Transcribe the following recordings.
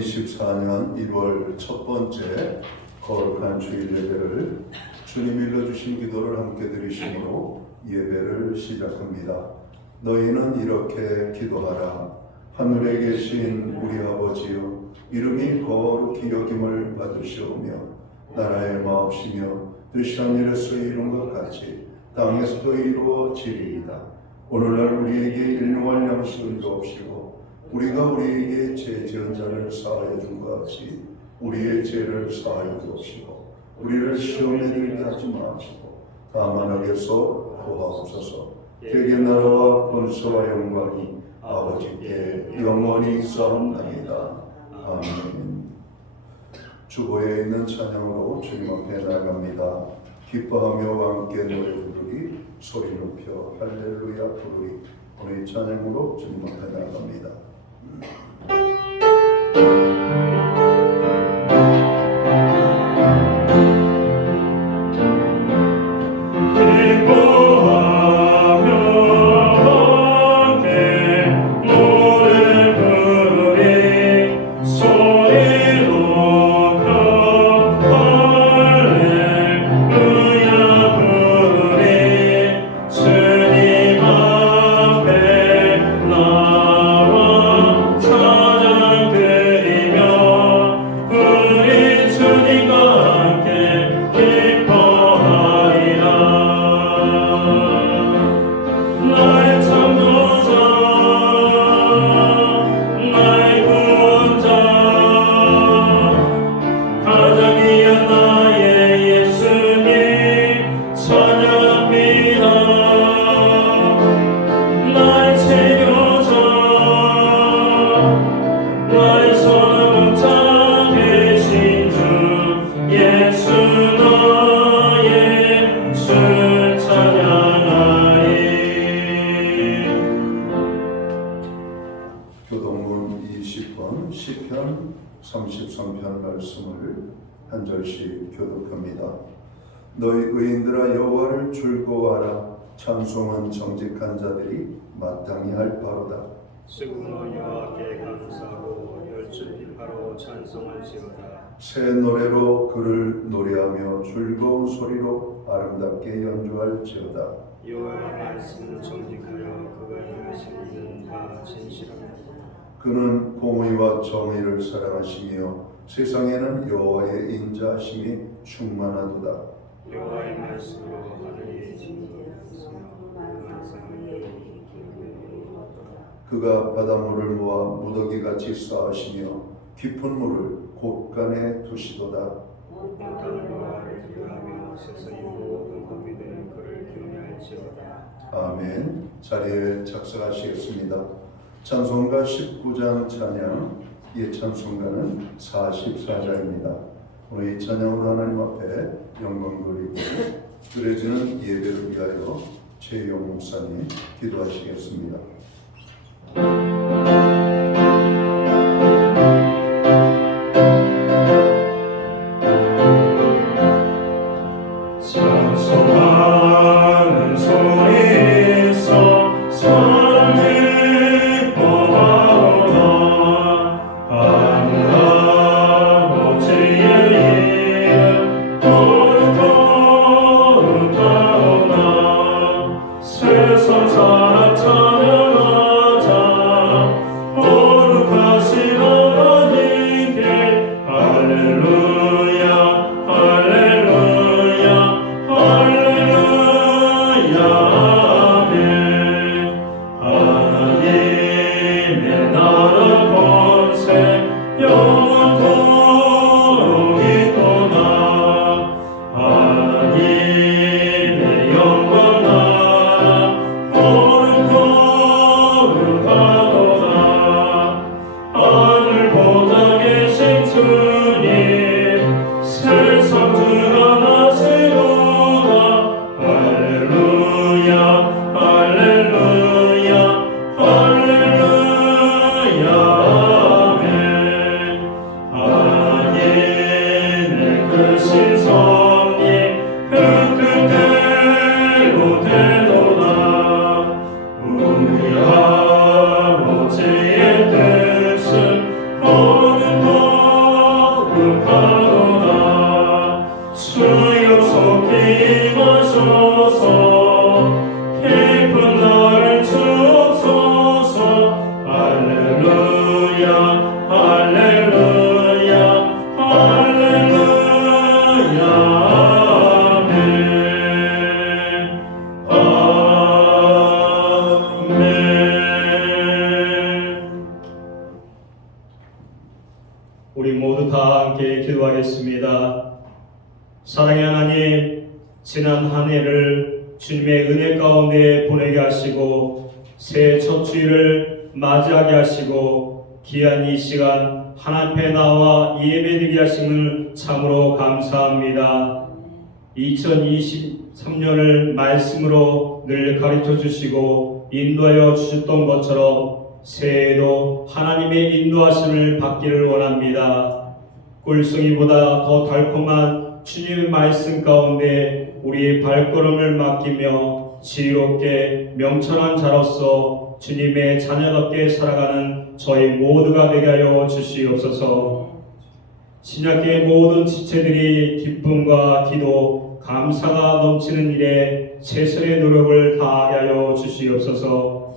2024년 1월 첫 번째 거룩한 주일 예배를 주님 일러주신 기도를 함께 드리심으로 예배를 시작합니다. 너희는 이렇게 기도하라. 하늘에 계신 우리 아버지여, 이름이 거룩히 여김을 받으시오며 나라의 마옵시며 뜻이 하늘에서 이룬 것 같이 땅에서도 이루어지리이다. 오늘날 우리에게 일용할 양식을 주옵시고 우리가 우리에게 죄 지은 자를 사하여 준 것 같이 우리의 죄를 사하여 주옵시고 우리를 시험에 들게 하지 마시고 다만 악에서 구하옵소서. 되게 나라와 권세와 영광이 아버지께 영원히 있사옵나이다. 아멘. 주보에 있는 찬양으로 주님 앞에 나아갑니다. 기뻐하며 함께 노래 부르리, 소리 높여 할렐루야 부르리. 오늘 찬양으로 주님 앞에 나아갑니다. 교동문 20권 시편 33편 말씀을 한 절씩 교독합니다. 너희 의인들아 여호와를 즐거워하라. 찬송은 정직한 자들이 마땅히 할 바로다. 수고로 여호와께 감사하고 열줄 비파로 찬송할지어다. 새 노래로 그를 노래하며 즐거운 소리로 아름답게 연주할지어다. 여호와의 말씀은 정직하여 그가 행하신 일은 다 진실합니다. 그는 공의와 정의를 사랑하시며 세상에는 여호와의 인자하심이 충만하도다. 여호와의 말씀으로 하늘이 진동하시며 그가 바닷물을 모아 무더기같이 쌓으시며 깊은 물을 곳간에 두시도다. 땅은 여호와를 기도하며 세상의 모든 고민들은 그를 경외할지어다. 아멘. 자리에 착석하시겠습니다. 찬송가 19장 찬양, 이 찬송가는 44자입니다. 오늘 이 찬양으로 하나님 앞에 영광 돌리고 드려지는 예배를 위하여 최영 목사님 기도하시겠습니다. 찬송하는 소리에서 사랑 기뻐하노라. 하늘 아버지의 이름 거룩하도다. 세상 사람 찬양하자. 고백하노라. 주여 속히 임하소서. 깊은 나를 주옵소서. 할렐루야 할렐루야 할렐루야. 아멘 아멘. 우리 모두 다 함께 기도하겠습니다. 사랑의 하나님, 지난 한 해를 주님의 은혜 가운데 보내게 하시고 새해 첫 주일을 맞이하게 하시고 귀한 이 시간 하나님 앞에 나와 예배드리게 하심을 참으로 감사합니다. 2023년을 말씀으로 늘 가르쳐 주시고 인도하여 주셨던 것처럼 새해에도 하나님의 인도하심을 받기를 원합니다. 꿀송이보다 더 달콤한 주님의 말씀 가운데 우리의 발걸음을 맡기며 지혜롭게 명철한 자로서 주님의 자녀답게 살아가는 저희 모두가 되게 하여 주시옵소서. 신약계의 모든 지체들이 기쁨과 기도, 감사가 넘치는 일에 최선의 노력을 다하게 하여 주시옵소서.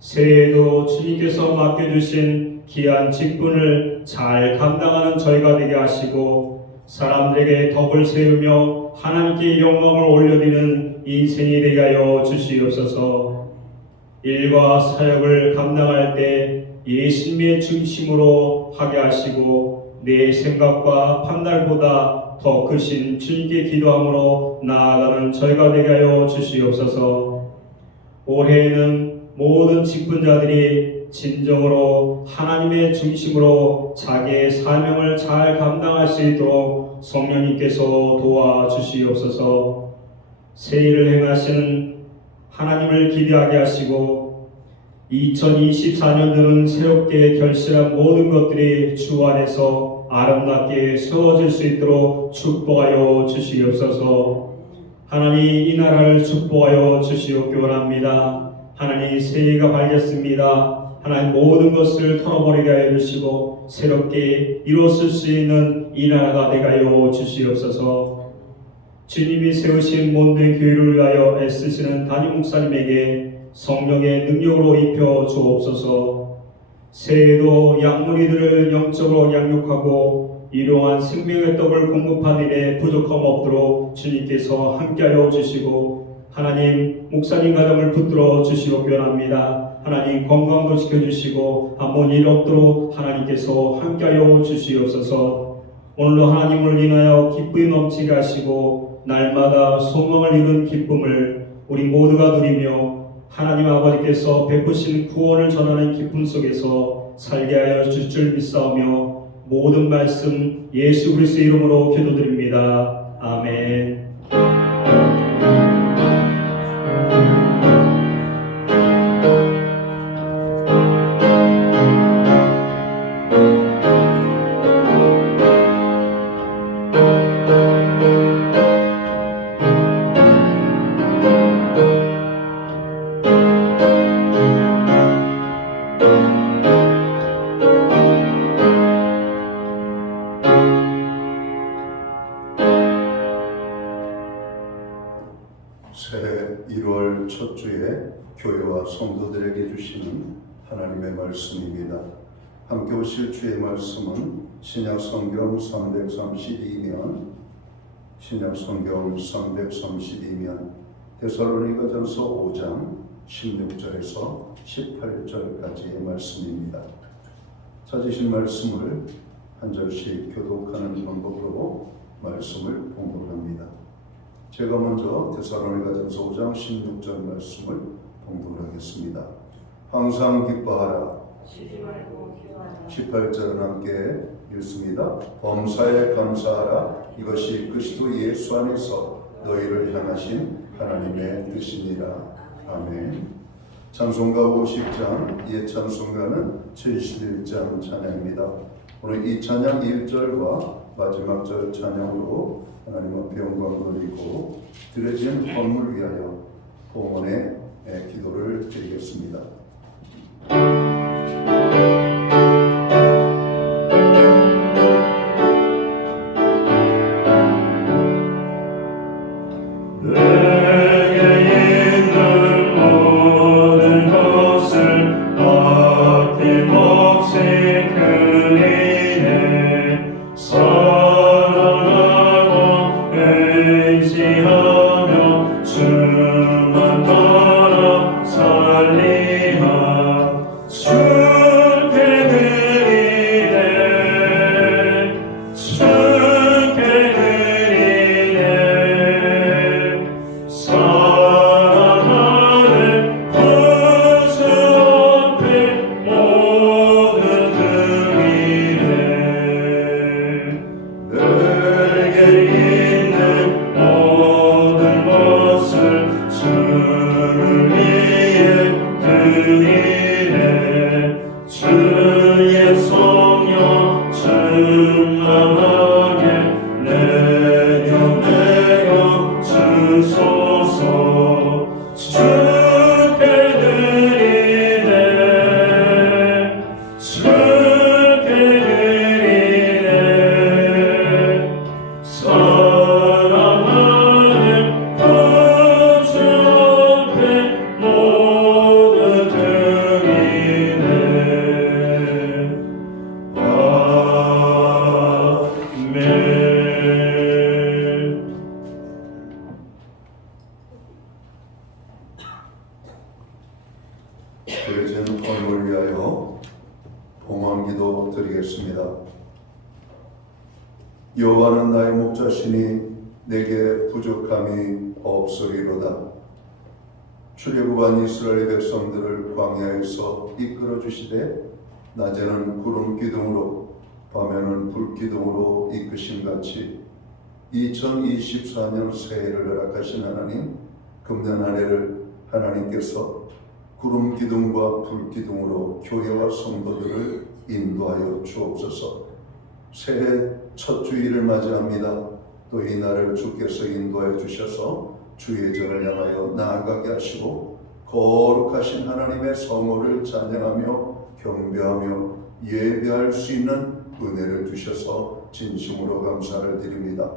새해에도 주님께서 맡겨주신 귀한 직분을 잘 감당하는 저희가 되게 하시고 사람들에게 덕을 세우며 하나님께 영광을 올려드리는 인생이 되게 하여 주시옵소서. 일과 사역을 감당할 때 예수님의 중심으로 하게 하시고 내 생각과 판단보다 더 크신 주님께 기도함으로 나아가는 저희가 되게 하여 주시옵소서. 올해에는 모든 직분자들이 진정으로 하나님의 중심으로 자기의 사명을 잘 감당할 수 있도록 성령님께서 도와주시옵소서. 새해를 행하시는 하나님을 기대하게 하시고 2024년도는 새롭게 결실한 모든 것들이 주 안에서 아름답게 세워질 수 있도록 축복하여 주시옵소서. 하나님, 이 나라를 축복하여 주시옵기 원합니다. 하나님, 새해가 밝았습니다. 하나님, 모든 것을 털어버리게 하여 주시고 새롭게 이루어질 수 있는 이 나라가 되게 하여 주시옵소서. 주님이 세우신 모든 교회를 위하여 애쓰시는 담임 목사님에게 성령의 능력으로 입혀 주옵소서. 새해에도 양무리들을 영적으로 양육하고 일용한 생명의 떡을 공급하는 일에 부족함 없도록 주님께서 함께하여 주시고 하나님, 목사님 가정을 붙들어 주시옵기 원합니다. 하나님, 건강도 지켜주시고 아무 일 없도록 하나님께서 함께하여 주시옵소서. 오늘도 하나님을 인하여 기쁨이 넘치게 하시고 날마다 소망을 이룬 기쁨을 우리 모두가 누리며 하나님 아버지께서 베푸신 구원을 전하는 기쁨 속에서 살게 하여 주실 줄 믿사오며 모든 말씀 예수 그리스도의 이름으로 기도드립니다. 아멘. 새해 1월 첫 주에 교회와 성도들에게 주시는 하나님의 말씀입니다. 함께 오실 주의 말씀은 신약 성경 332면 데살로니가전서 5장 16절에서 18절까지의 말씀입니다. 찾으신 말씀을 한 절씩 교독하는 방법으로 말씀을 봉독합니다. 제가 먼저 데살로니가전서 5장 16절 말씀을 봉독하겠습니다. 항상 기뻐하라. 쉬지 말고 기도하라. 18절은 함께 읽습니다. 범사에 감사하라. 이것이 그리스도 예수 안에서 너희를 향하신 하나님의 뜻이니라. 아멘. 찬송가 50장, 옛 찬송가는 71장 찬양입니다. 오늘 이 찬양 1절과 마지막 절 찬양으로 하나님 앞에 영광을 드리고 드려진 헌물을 위하여 봉헌의 기도를 드리겠습니다. 여호와는 나의 목자시니 내게 부족함이 없으리로다. 출애굽한 이스라엘 백성들을 광야에서 이끌어 주시되 낮에는 구름 기둥으로 밤에는 불 기둥으로 이끄신 같이 2024년 새해를 허락하신 하나님, 금년 한 해를 하나님께서 구름 기둥과 불 기둥으로 교회와 성도들을 인도하여 주옵소서. 새해 첫 주일을 맞이합니다. 또 이 날을 주께서 인도하여 주셔서 주의 전을 향하여 나아가게 하시고 거룩하신 하나님의 성호를 찬양하며 경배하며 예배할 수 있는 은혜를 주셔서 진심으로 감사를 드립니다.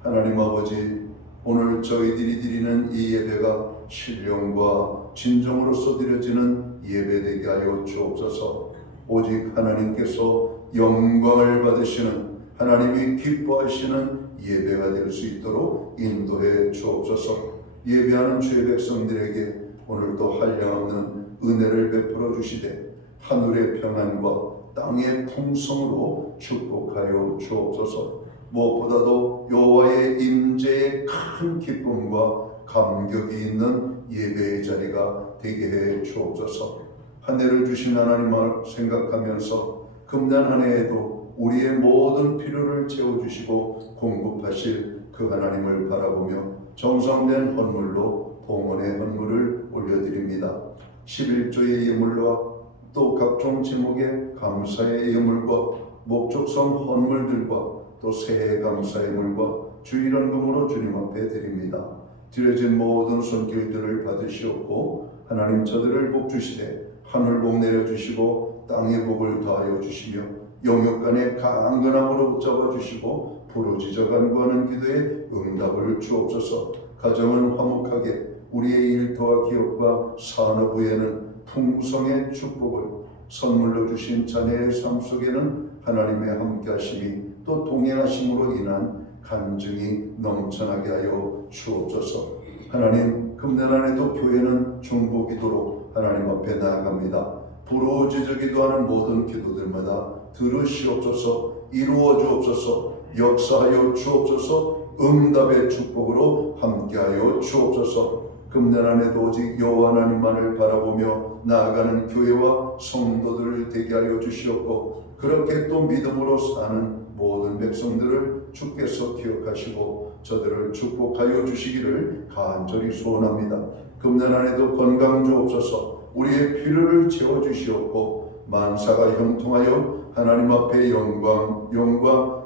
하나님 아버지, 오늘 저희들이 드리는 이 예배가 신령과 진정으로서 드려지는 예배되게 하여 주옵소서. 오직 하나님께서 영광을 받으시는, 하나님이 기뻐하시는 예배가 될 수 있도록 인도해 주옵소서. 예배하는 주의 백성들에게 오늘도 한량없는 은혜를 베풀어 주시되 하늘의 평안과 땅의 풍성으로 축복하여 주옵소서. 무엇보다도 여호와의 임재의 큰 기쁨과 감격이 있는 예배의 자리가 되게 해 주옵소서. 한 해를 주신 하나님을 생각하면서 금년 한 해에도 우리의 모든 필요를 채워주시고 공급하실 그 하나님을 바라보며 정성된 헌물로 봉헌의 헌물을 올려드립니다. 11조의 예물과 또 각종 제목의 감사의 예물과 목적성 헌물들과 또 새해 감사의 물과 주일헌금으로 주님 앞에 드립니다. 드려진 모든 손길들을 받으시옵고 하나님 저들을 복주시되 하늘 복 내려주시고 땅의 복을 더하여 주시며 영육간의 강건함으로 붙잡아 주시고 부르짖어 간구하는 기도에 응답을 주옵소서. 가정은 화목하게, 우리의 일터와 기업과 산업부에는 풍성의 축복을, 선물로 주신 자녀의 삶 속에는 하나님의 함께하심이 또 동행하심으로 인한 간증이 넘쳐나게 하여 주옵소서. 하나님, 금년 안에도 교회는 중보기도로 하나님 앞에 나아갑니다. 부르짖어 기도하는 모든 기도들마다 들으시옵소서. 이루어 주옵소서. 역사하여 주옵소서. 응답의 축복으로 함께하여 주옵소서. 금년 안에도 오직 여호와 하나님만을 바라보며 나아가는 교회와 성도들을 되게 하여 주시옵고 그렇게 또 믿음으로 사는 모든 백성들을 주께서 기억하시고 저들을 축복하여 주시기를 간절히 소원합니다. 금년 안에도 건강 주옵소서. 우리의 필요를 채워주시옵고 만사가 형통하여 하나님 앞에 영광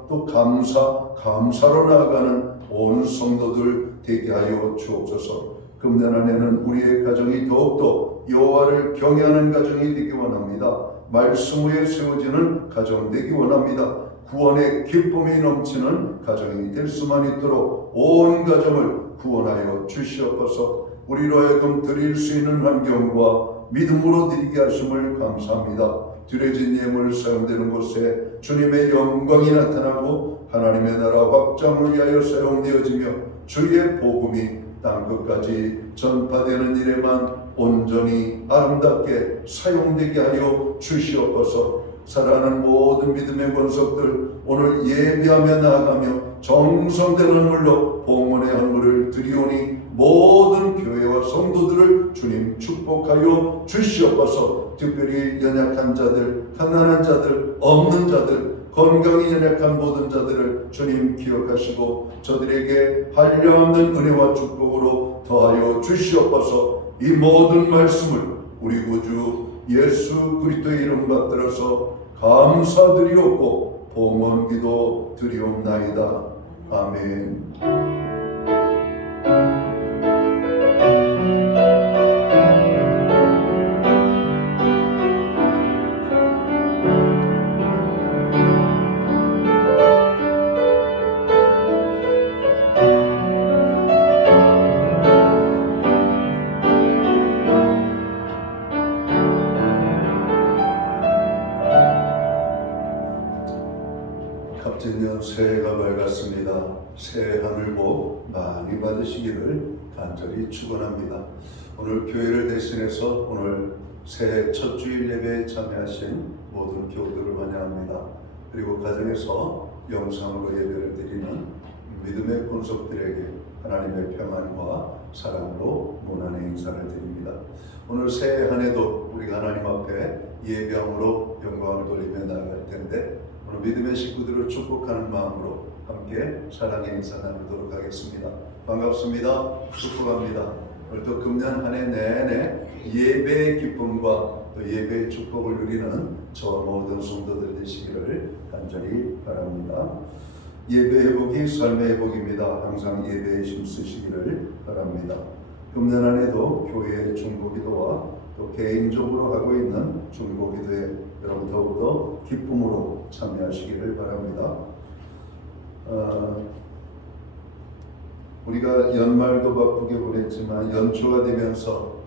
또 감사로 나아가는 온 성도들 되게 하여 주옵소서. 금년 안에는 우리의 가정이 더욱더 여호와를 경외하는 가정이 되기 원합니다. 말씀 위에 세워지는 가정 되기 원합니다. 구원의 기쁨이 넘치는 가정이 될 수만 있도록 온 가정을 구원하여 주시옵소서. 우리로 하여금 드릴 수 있는 환경과 믿음으로 드리게 하심을 감사합니다. 드려진 예물 사용되는 곳에 주님의 영광이 나타나고 하나님의 나라 확장을 위하여 사용되어지며 주의 복음이 땅끝까지 전파되는 일에만 온전히 아름답게 사용되게 하여 주시옵소서. 사랑하는 모든 믿음의 권속들 오늘 예배하며 나아가며 정성된 헌물로 봉헌의 헌물을 드리오니 모든 교회와 성도들을 주님 축복하여 주시옵소서. 특별히 연약한 자들, 가난한 자들, 없는 자들, 건강이 연약한 모든 자들을 주님 기억하시고 저들에게 한량없는 은혜와 축복으로 더하여 주시옵소서. 이 모든 말씀을 우리 구주 예수 그리스도의 이름 받들어서 감사드리옵고 봉헌기도 드리옵나이다. 아멘. 갑진년 새해가 밝았습니다. 새해 하늘 복 많이 받으시기를 간절히 축원합니다. 오늘 교회를 대신해서 오늘 새해 첫 주일 예배에 참여하신 모든 교우들을 환영합니다. 그리고 가정에서 영상으로 예배를 드리는 믿음의 권속들에게 하나님의 평안과 사랑으로 문안의 인사를 드립니다. 오늘 새해 한 해도 우리가 하나님 앞에 예배함으로 영광을 돌리며 나아갈 텐데 오늘 믿음의 식구들을 축복하는 마음으로 함께 사랑의 인사 나누도록 하겠습니다. 반갑습니다. 축복합니다. 오늘도 금년 한 해 내내 예배의 기쁨과 또 예배의 축복을 누리는 저와 모든 성도들 되시기를 간절히 바랍니다. 예배 회복이 삶의 회복입니다. 항상 예배에 힘쓰시기를 바랍니다. 금년 한 해도 교회의 중보기도와 또 개인적으로 하고 있는 중보기도에 여러분 더욱더 기쁨으로 참여하시기를 바랍니다. 우리가 연말도 바쁘게 보냈지만 연초가 되면서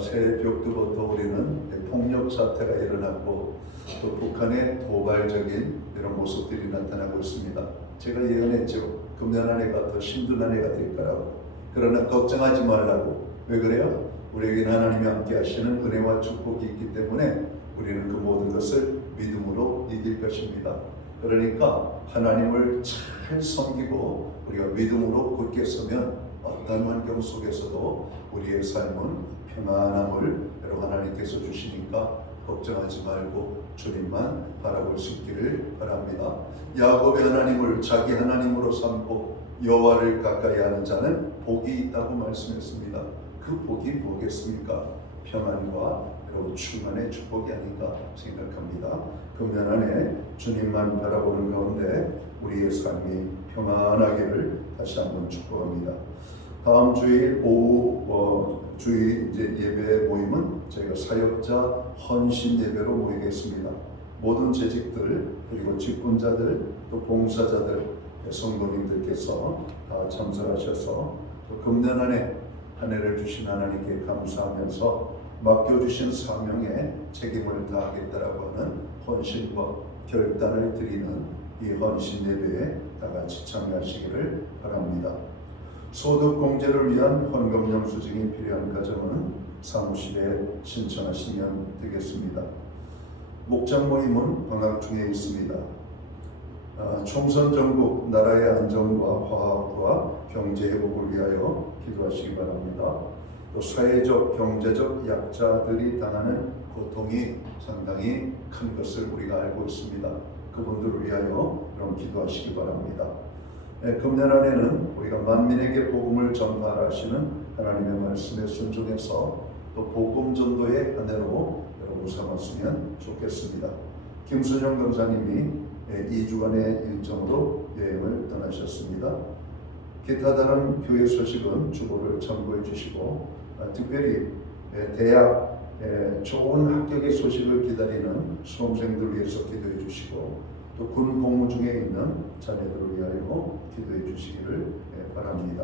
새해 벽두부터 우리는 폭력 사태가 일어났고 또 북한의 도발적인 이런 모습들이 나타나고 있습니다. 제가 예언했죠. 금년 한 해가 더 힘든 한 해가 될 거라고. 그러나 걱정하지 말라고. 왜 그래요? 우리에게는 하나님이 함께 하시는 은혜와 축복이 있기 때문에 우리는 그 모든 것을 믿음으로 이길 것입니다. 그러니까 하나님을 잘 섬기고 우리가 믿음으로 굳게 서면 어떤 환경 속에서도 우리의 삶은 평안함을 여러분 하나님께서 주시니까 걱정하지 말고 주님만 바라볼 수 있기를 바랍니다. 야곱의 하나님을 자기 하나님으로 삼고 여호와를 가까이 하는 자는 복이 있다고 말씀했습니다. 그 복이 뭐겠습니까? 평안과 여러분 충만의 축복이 아닌가 생각합니다. 금년 한 해 주님만 바라보는 가운데 우리의 삶이 평안하기를 다시 한번 축복합니다. 다음 주일 오후 주일 예배 모임은 저희가 사역자 헌신 예배로 모이겠습니다. 모든 재직들 그리고 직분자들 또 봉사자들 성도님들께서 다 참석하셔서 또 금년 한 해를 주신 하나님께 감사하면서 맡겨주신 사명에 책임을 다하겠다라고 하는 헌신과 결단을 드리는 이 헌신 예배에 다 같이 참여하시기를 바랍니다. 소득 공제를 위한 헌금 영수증이 필요한 가정은 사무실에 신청하시면 되겠습니다. 목장 모임은 방학 중에 있습니다. 총선 전국 나라의 안정과 화합과 경제 회복을 위하여 기도하시기 바랍니다. 또 사회적 경제적 약자들이 당하는 고통이 상당히 큰 것을 우리가 알고 있습니다. 그분들을 위하여 그럼 기도하시기 바랍니다. 금년 한 해는 우리가 만민에게 복음을 전파하시는 하나님의 말씀에 순종해서 또 복음 전도의 한 해로 여러분 삼았으면 좋겠습니다. 김순영 강사님이 2주간의 일정으로 여행을 떠나셨습니다. 기타 다른 교회 소식은 주보를 참고해 주시고 특별히 대학 좋은 합격의 소식을 기다리는 수험생들을 위해서 기도해 주시고 또 군 복무 중에 있는 자녀들을 위하여 기도해 주시기를 바랍니다.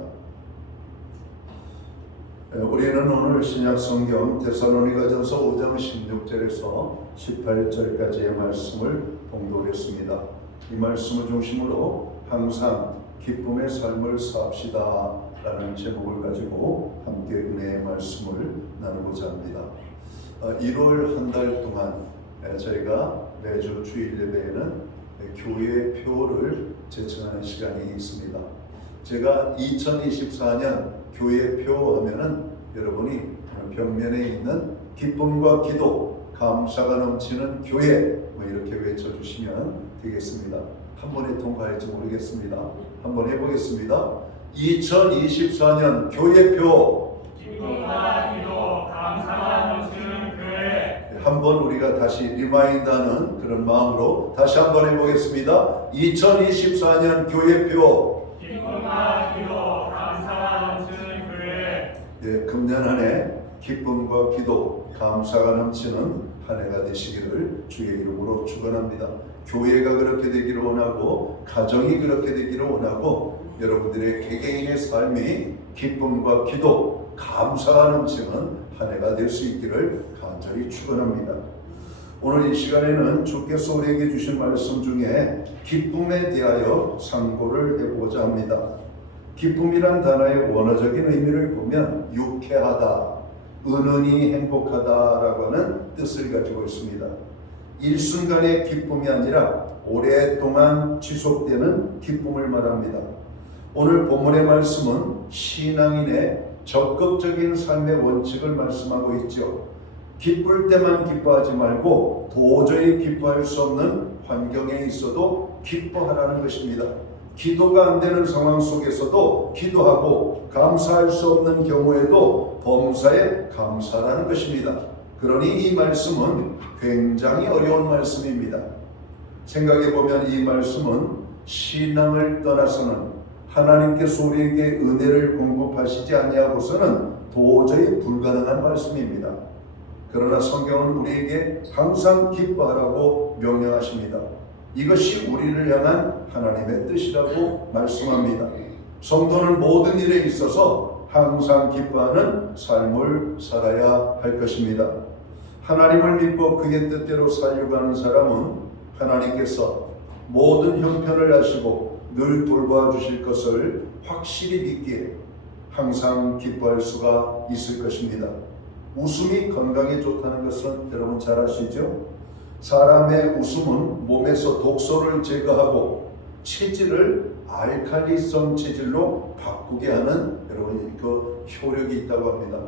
우리는 오늘 신약 성경 데살로니가전서 5장 16절에서 18절까지의 말씀을 봉독했습니다. 이 말씀을 중심으로 항상 기쁨의 삶을 삽시다 라는 제목을 가지고 함께 은혜의 말씀을 나누고자 합니다. 1월 한 달 동안 저희가 매주 주일 예배에는 교회 표를 제청하는 시간이 있습니다. 제가 2024년 교회 표 하면은 여러분이 벽면에 있는 기쁨과 기도, 감사가 넘치는 교회 뭐 이렇게 외쳐주시면 되겠습니다. 한 번에 통과할지 모르겠습니다. 한번 해보겠습니다. 2024년 교회표 기쁨과 기도, 감사가 넘치는 교회. 한번 우리가 다시 리마인드하는 그런 마음으로 다시 한번 해보겠습니다. 2024년 교회표 기쁨과 기도, 감사가 넘치는 교회. 금년 한 해 기쁨과 기도, 감사가 넘치는 한 해가 되시기를 주의 이름으로 축원합니다. 교회가 그렇게 되기를 원하고 가정이 그렇게 되기를 원하고 여러분들의 개개인의 삶이 기쁨과 기도, 감사가 넘치는 한 해가 될 수 있기를 간절히 축원합니다. 오늘 이 시간에는 주께서 우리에게 주신 말씀 중에 기쁨에 대하여 상고를 해보고자 합니다. 기쁨이란 단어의 원어적인 의미를 보면 유쾌하다, 은은히 행복하다라고 하는 뜻을 가지고 있습니다. 일순간의 기쁨이 아니라 오랫동안 지속되는 기쁨을 말합니다. 오늘 본문의 말씀은 신앙인의 적극적인 삶의 원칙을 말씀하고 있죠. 기쁠 때만 기뻐하지 말고 도저히 기뻐할 수 없는 환경에 있어도 기뻐하라는 것입니다. 기도가 안 되는 상황 속에서도 기도하고 감사할 수 없는 경우에도 범사에 감사라는 것입니다. 그러니 이 말씀은 굉장히 어려운 말씀입니다. 생각해 보면 이 말씀은 신앙을 떠나서는 하나님께서 우리에게 은혜를 공급하시지 아니하고서는 도저히 불가능한 말씀입니다. 그러나 성경은 우리에게 항상 기뻐하라고 명령하십니다. 이것이 우리를 향한 하나님의 뜻이라고 말씀합니다. 성도는 모든 일에 있어서 항상 기뻐하는 삶을 살아야 할 것입니다. 하나님을 믿고 그의 뜻대로 살려고 하는 사람은 하나님께서 모든 형편을 아시고 늘 돌봐 주실 것을 확실히 믿기에 항상 기뻐할 수가 있을 것입니다. 웃음이 건강에 좋다는 것은 여러분 잘 아시죠? 사람의 웃음은 몸에서 독소를 제거하고 체질을 알칼리성 체질로 바꾸게 하는 여러분 그 효력이 있다고 합니다.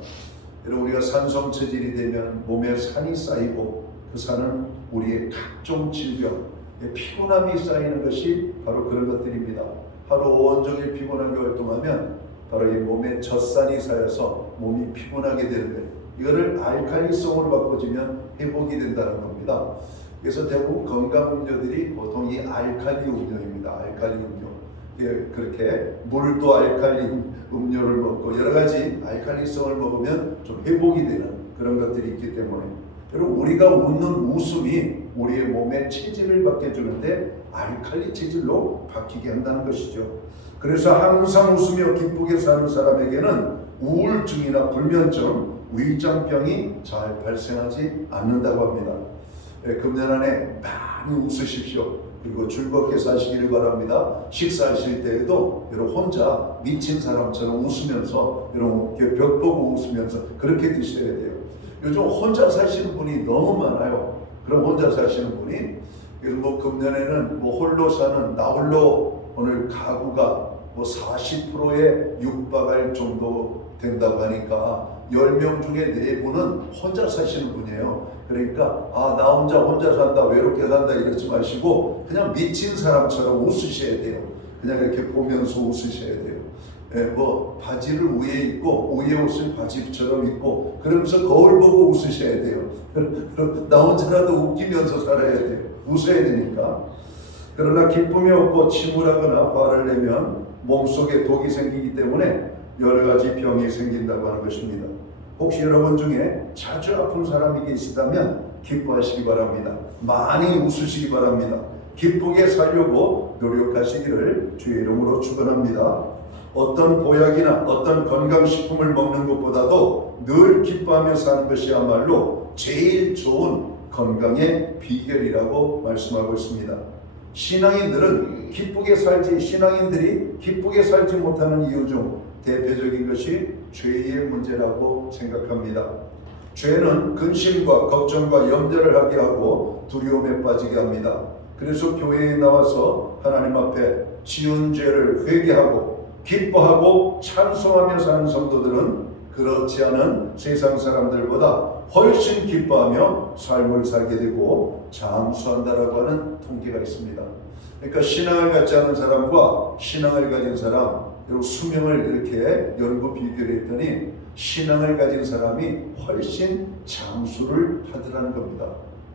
여러분 우리가 산성 체질이 되면 몸에 산이 쌓이고 그 산은 우리의 각종 질병, 피곤함이 쌓이는 것이 바로 그런 것들입니다. 하루 온종일 피곤하게 활동하면 바로 이 몸에 젖산이 쌓여서 몸이 피곤하게 되는 거예요. 이거를 알칼리성으로 바꿔주면 회복이 된다는 겁니다. 그래서 대부분 건강 음료들이 보통 이 알칼리 음료입니다. 알칼리 음료. 예, 그렇게 물도 알칼리 음료를 먹고 여러 가지 알칼리성을 먹으면 좀 회복이 되는 그런 것들이 있기 때문에 여러분 우리가 웃는 웃음이 우리의 몸의 체질을 바뀌어주는데 알칼리 체질로 바뀌게 한다는 것이죠. 그래서 항상 웃으며 기쁘게 사는 사람에게는 우울증이나 불면증, 위장병이 잘 발생하지 않는다고 합니다. 금년 안에 많이 웃으십시오. 그리고 즐겁게 사시기를 바랍니다. 식사하실 때에도 여러분 혼자 미친 사람처럼 웃으면서 여러분 벽 보고 웃으면서 그렇게 드셔야 돼요. 요즘 혼자 사시는 분이 너무 많아요. 그럼 혼자 사시는 분이 그래서 뭐 금년에는 뭐 홀로 사는 나 홀로 오늘 가구가 뭐 40%에 육박할 정도 된다고 하니까 10명 중에 4분은 혼자 사시는 분이에요. 그러니까 나 혼자 산다 외롭게 산다 이러지 마시고 그냥 미친 사람처럼 웃으셔야 돼요. 그냥 이렇게 보면서 웃으셔야 돼요. 뭐 바지를 위에 입고 위에 옷을 바지처럼 입고 그러면서 거울 보고 웃으셔야 돼요. 나 혼자라도 웃기면서 살아야 돼요. 웃어야 되니까. 그러나 기쁨이 없고 침울하거나 화를 내면 몸속에 독이 생기기 때문에 여러 가지 병이 생긴다고 하는 것입니다. 혹시 여러분 중에 자주 아픈 사람이 계시다면 기뻐하시기 바랍니다. 많이 웃으시기 바랍니다. 기쁘게 살려고 노력하시기를 주의 이름으로 축원합니다. 어떤 보약이나 어떤 건강식품을 먹는 것보다도 늘 기뻐하며 사는 것이야말로 제일 좋은 건강의 비결이라고 말씀하고 있습니다. 신앙인들이 기쁘게 살지 못하는 이유 중 대표적인 것이 죄의 문제라고 생각합니다. 죄는 근심과 걱정과 염려를 하게 하고 두려움에 빠지게 합니다. 그래서 교회에 나와서 하나님 앞에 지은 죄를 회개하고 기뻐하고 찬송하며 사는 성도들은 그렇지 않은 세상 사람들보다 훨씬 기뻐하며 삶을 살게 되고 장수한다라고 하는 통계가 있습니다. 그러니까 신앙을 갖지 않은 사람과 신앙을 가진 사람, 그리고 수명을 이렇게 연구 비교를 했더니 신앙을 가진 사람이 훨씬 장수를 하더라는 겁니다.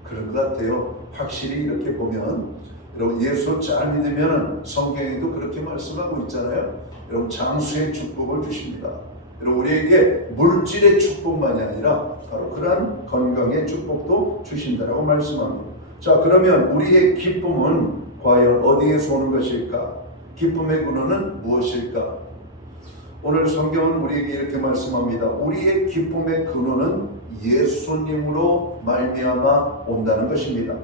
그런 것 같아요. 확실히 이렇게 보면 여러분 예수 잘 믿으면 성경에도 그렇게 말씀하고 있잖아요. 여러분 장수의 축복을 주십니다. 여러분 우리에게 물질의 축복만이 아니라 바로 그러한 건강의 축복도 주신다라고 말씀합니다. 자, 그러면 우리의 기쁨은 과연 어디에서 오는 것일까? 기쁨의 근원은 무엇일까? 오늘 성경은 우리에게 이렇게 말씀합니다. 우리의 기쁨의 근원은 예수님으로 말미암아 온다는 것입니다.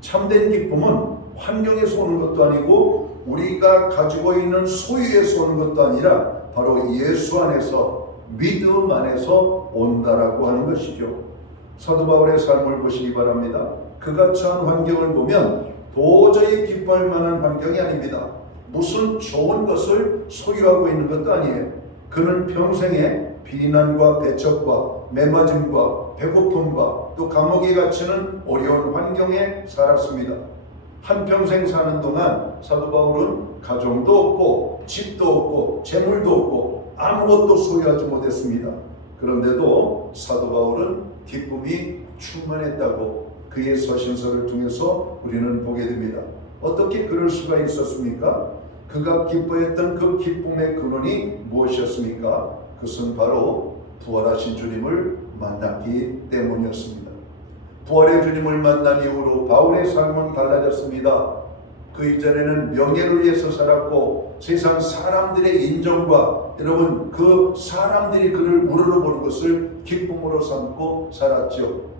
참된 기쁨은 환경에서 오는 것도 아니고 우리가 가지고 있는 소유에서 오는 것도 아니라 바로 예수 안에서 믿음 안에서 온다라고 하는 것이죠. 사도 바울의 삶을 보시기 바랍니다. 그가 처한 환경을 보면 도저히 기뻐할 만한 환경이 아닙니다. 무슨 좋은 것을 소유하고 있는 것도 아니에요. 그는 평생에 비난과 배척과 매맞음과 배고픔과 또 감옥에 갇히는 어려운 환경에 살았습니다. 한평생 사는 동안 사도 바울은 가정도 없고 집도 없고 재물도 없고 아무것도 소유하지 못했습니다. 그런데도 사도 바울은 기쁨이 충만했다고 그의 서신서를 통해서 우리는 보게 됩니다. 어떻게 그럴 수가 있었습니까? 그가 기뻐했던 그 기쁨의 근원이 무엇이었습니까? 그것은 바로 부활하신 주님을 만났기 때문이었습니다. 부활의 주님을 만난 이후로 바울의 삶은 달라졌습니다. 그 이전에는 명예를 위해서 살았고 세상 사람들의 인정과 여러분 그 사람들이 그를 우러러보는 것을 기쁨으로 삼고 살았죠.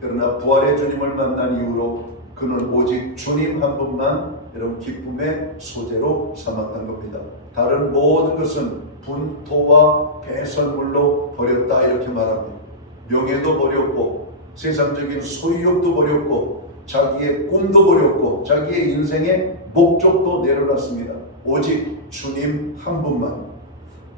그러나 부활의 주님을 만난 이후로 그는 오직 주님 한 분만 여러분 기쁨의 소재로 삼았던 겁니다. 다른 모든 것은 분토와 배설물로 버렸다 이렇게 말합니다. 명예도 버렸고 세상적인 소유욕도 버렸고 자기의 꿈도 버렸고 자기의 인생의 목적도 내려놨습니다. 오직 주님 한 분만.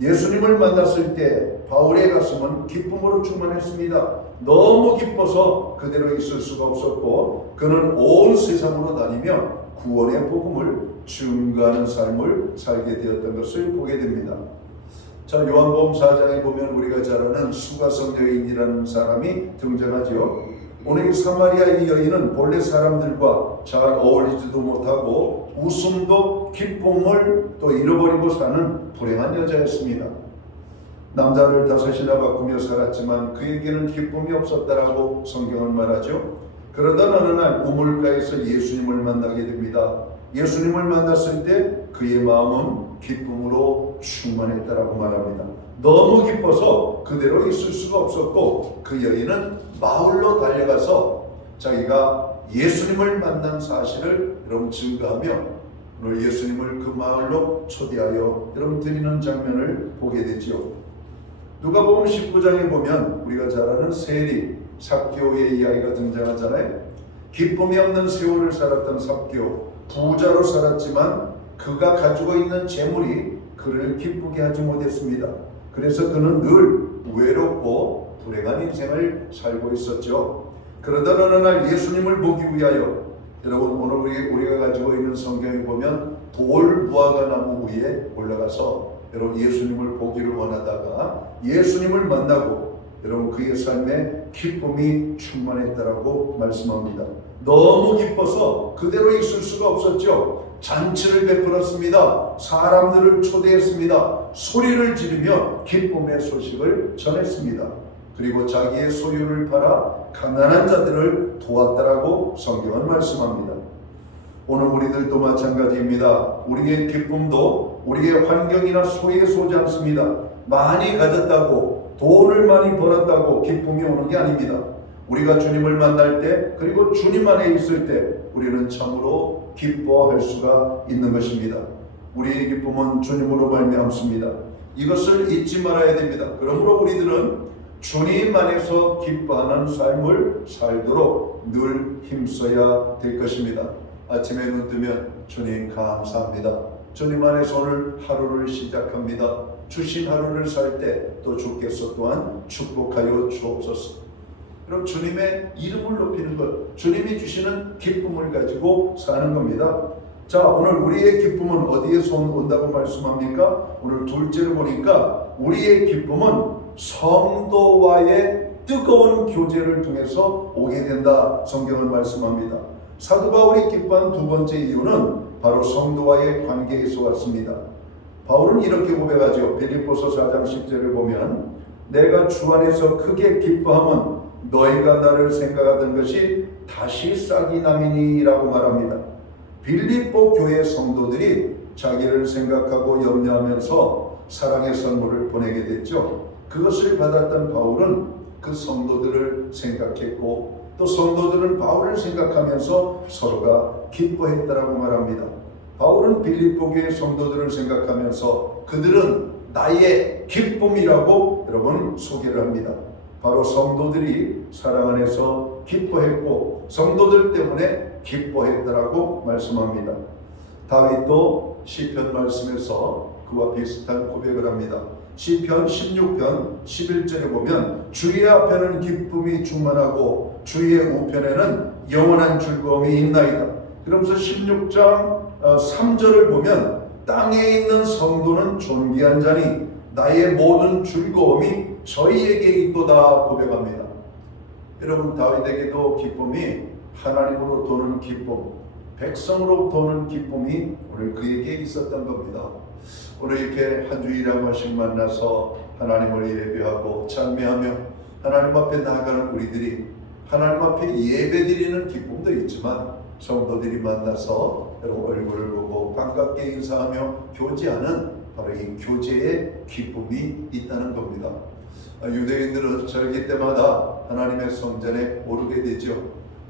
예수님을 만났을 때 바울의 가슴은 기쁨으로 충만했습니다. 너무 기뻐서 그대로 있을 수가 없었고 그는 온 세상으로 다니며 구원의 복음을 증거하는 삶을 살게 되었던 것을 보게 됩니다. 자, 요한복음 4장에 보면 우리가 잘 아는 수가성 여인이라는 사람이 등장하죠. 오늘 사마리아 이 여인은 본래 사람들과 잘 어울리지도 못하고 웃음도 기쁨을 또 잃어버리고 사는 불행한 여자였습니다. 남자를 5이나 바꾸며 살았지만 그에게는 기쁨이 없었다라고 성경은 말하죠. 그러던 어느 날 우물가에서 예수님을 만나게 됩니다. 예수님을 만났을 때 그의 마음은 기쁨으로 충만했다라고 말합니다. 너무 기뻐서 그대로 있을 수가 없었고 그 여인은 마을로 달려가서 자기가 예수님을 만난 사실을 여러분 증거하며 오늘 예수님을 그 마을로 초대하여 여러분 드리는 장면을 보게 되죠. 누가복음 19장에 보면 우리가 잘 아는 세리 삭개오의 이야기가 등장하잖아요. 기쁨이 없는 세월을 살았던 삭개오, 부자로 살았지만 그가 가지고 있는 재물이 그를 기쁘게 하지 못했습니다. 그래서 그는 늘 외롭고 불행한 인생을 살고 있었죠. 그러던 어느 날 예수님을 보기 위하여 여러분 오늘 우리가 가지고 있는 성경에 보면 돌 무화과 나무 위에 올라가서 여러분 예수님을 보기를 원하다가 예수님을 만나고 여러분 그의 삶에 기쁨이 충만했다라고 말씀합니다. 너무 기뻐서 그대로 있을 수가 없었죠. 잔치를 베풀었습니다. 사람들을 초대했습니다. 소리를 지르며 기쁨의 소식을 전했습니다. 그리고 자기의 소유를 팔아 가난한 자들을 도왔다라고 성경은 말씀합니다. 오늘 우리들도 마찬가지입니다. 우리의 기쁨도 우리의 환경이나 소유에 쏘지 않습니다. 많이 가졌다고 돈을 많이 벌었다고 기쁨이 오는 게 아닙니다. 우리가 주님을 만날 때 그리고 주님 안에 있을 때 우리는 참으로 기뻐할 수가 있는 것입니다. 우리의 기쁨은 주님으로 말미암습니다. 이것을 잊지 말아야 됩니다. 그러므로 우리들은 주님 안에서 기뻐하는 삶을 살도록 늘 힘써야 될 것입니다. 아침에 눈 뜨면 주님 감사합니다. 주님 안에서 오늘 하루를 시작합니다. 주신 하루를 살 때 또 주께서 또한 축복하여 주옵소서. 그럼 주님의 이름을 높이는 것, 주님이 주시는 기쁨을 가지고 사는 겁니다. 자, 오늘 우리의 기쁨은 어디에서 온다고 말씀합니까? 오늘 둘째를 보니까 우리의 기쁨은 성도와의 뜨거운 교제를 통해서 오게 된다. 성경은 말씀합니다. 사도 바울이 기뻐한 두 번째 이유는 바로 성도와의 관계에서 왔습니다. 바울은 이렇게 고백하죠. 빌립보서 4장 10절을 보면 내가 주 안에서 크게 기뻐함은 너희가 나를 생각하던 것이 다시 싹이 남이니라고 말합니다. 빌립보 교회 성도들이 자기를 생각하고 염려하면서 사랑의 선물을 보내게 됐죠. 그것을 받았던 바울은 그 성도들을 생각했고 또 성도들은 바울을 생각하면서 서로가 기뻐했다라고 말합니다. 바울은 빌립보 교회 성도들을 생각하면서 그들은 나의 기쁨이라고 여러분 소개를 합니다. 바로 성도들이 사랑 안에서 기뻐했고 성도들 때문에 기뻐했더라고 말씀합니다. 다윗도 시편 말씀에서 그와 비슷한 고백을 합니다. 시편 16편 11절에 보면 주의 앞에는 기쁨이 충만하고 주의 우편에는 영원한 즐거움이 있나이다. 그러면서 16장 3절을 보면 땅에 있는 성도는 존귀한 자니 나의 모든 즐거움이 저희에게 있도다 고백합니다. 여러분, 다윗에게도 기쁨이 하나님으로 도는 기쁨, 백성으로 도는 기쁨이 오늘 그에게 있었던 겁니다. 오늘 이렇게 한 주일에 한 번씩 만나서 하나님을 예배하고 찬미하며 하나님 앞에 나아가는 우리들이 하나님 앞에 예배드리는 기쁨도 있지만 성도들이 만나서 여러분 얼굴을 보고 반갑게 인사하며 교제하는 바로 이 교제의 기쁨이 있다는 겁니다. 유대인들은 절기 때마다 하나님의 성전에 오르게 되죠.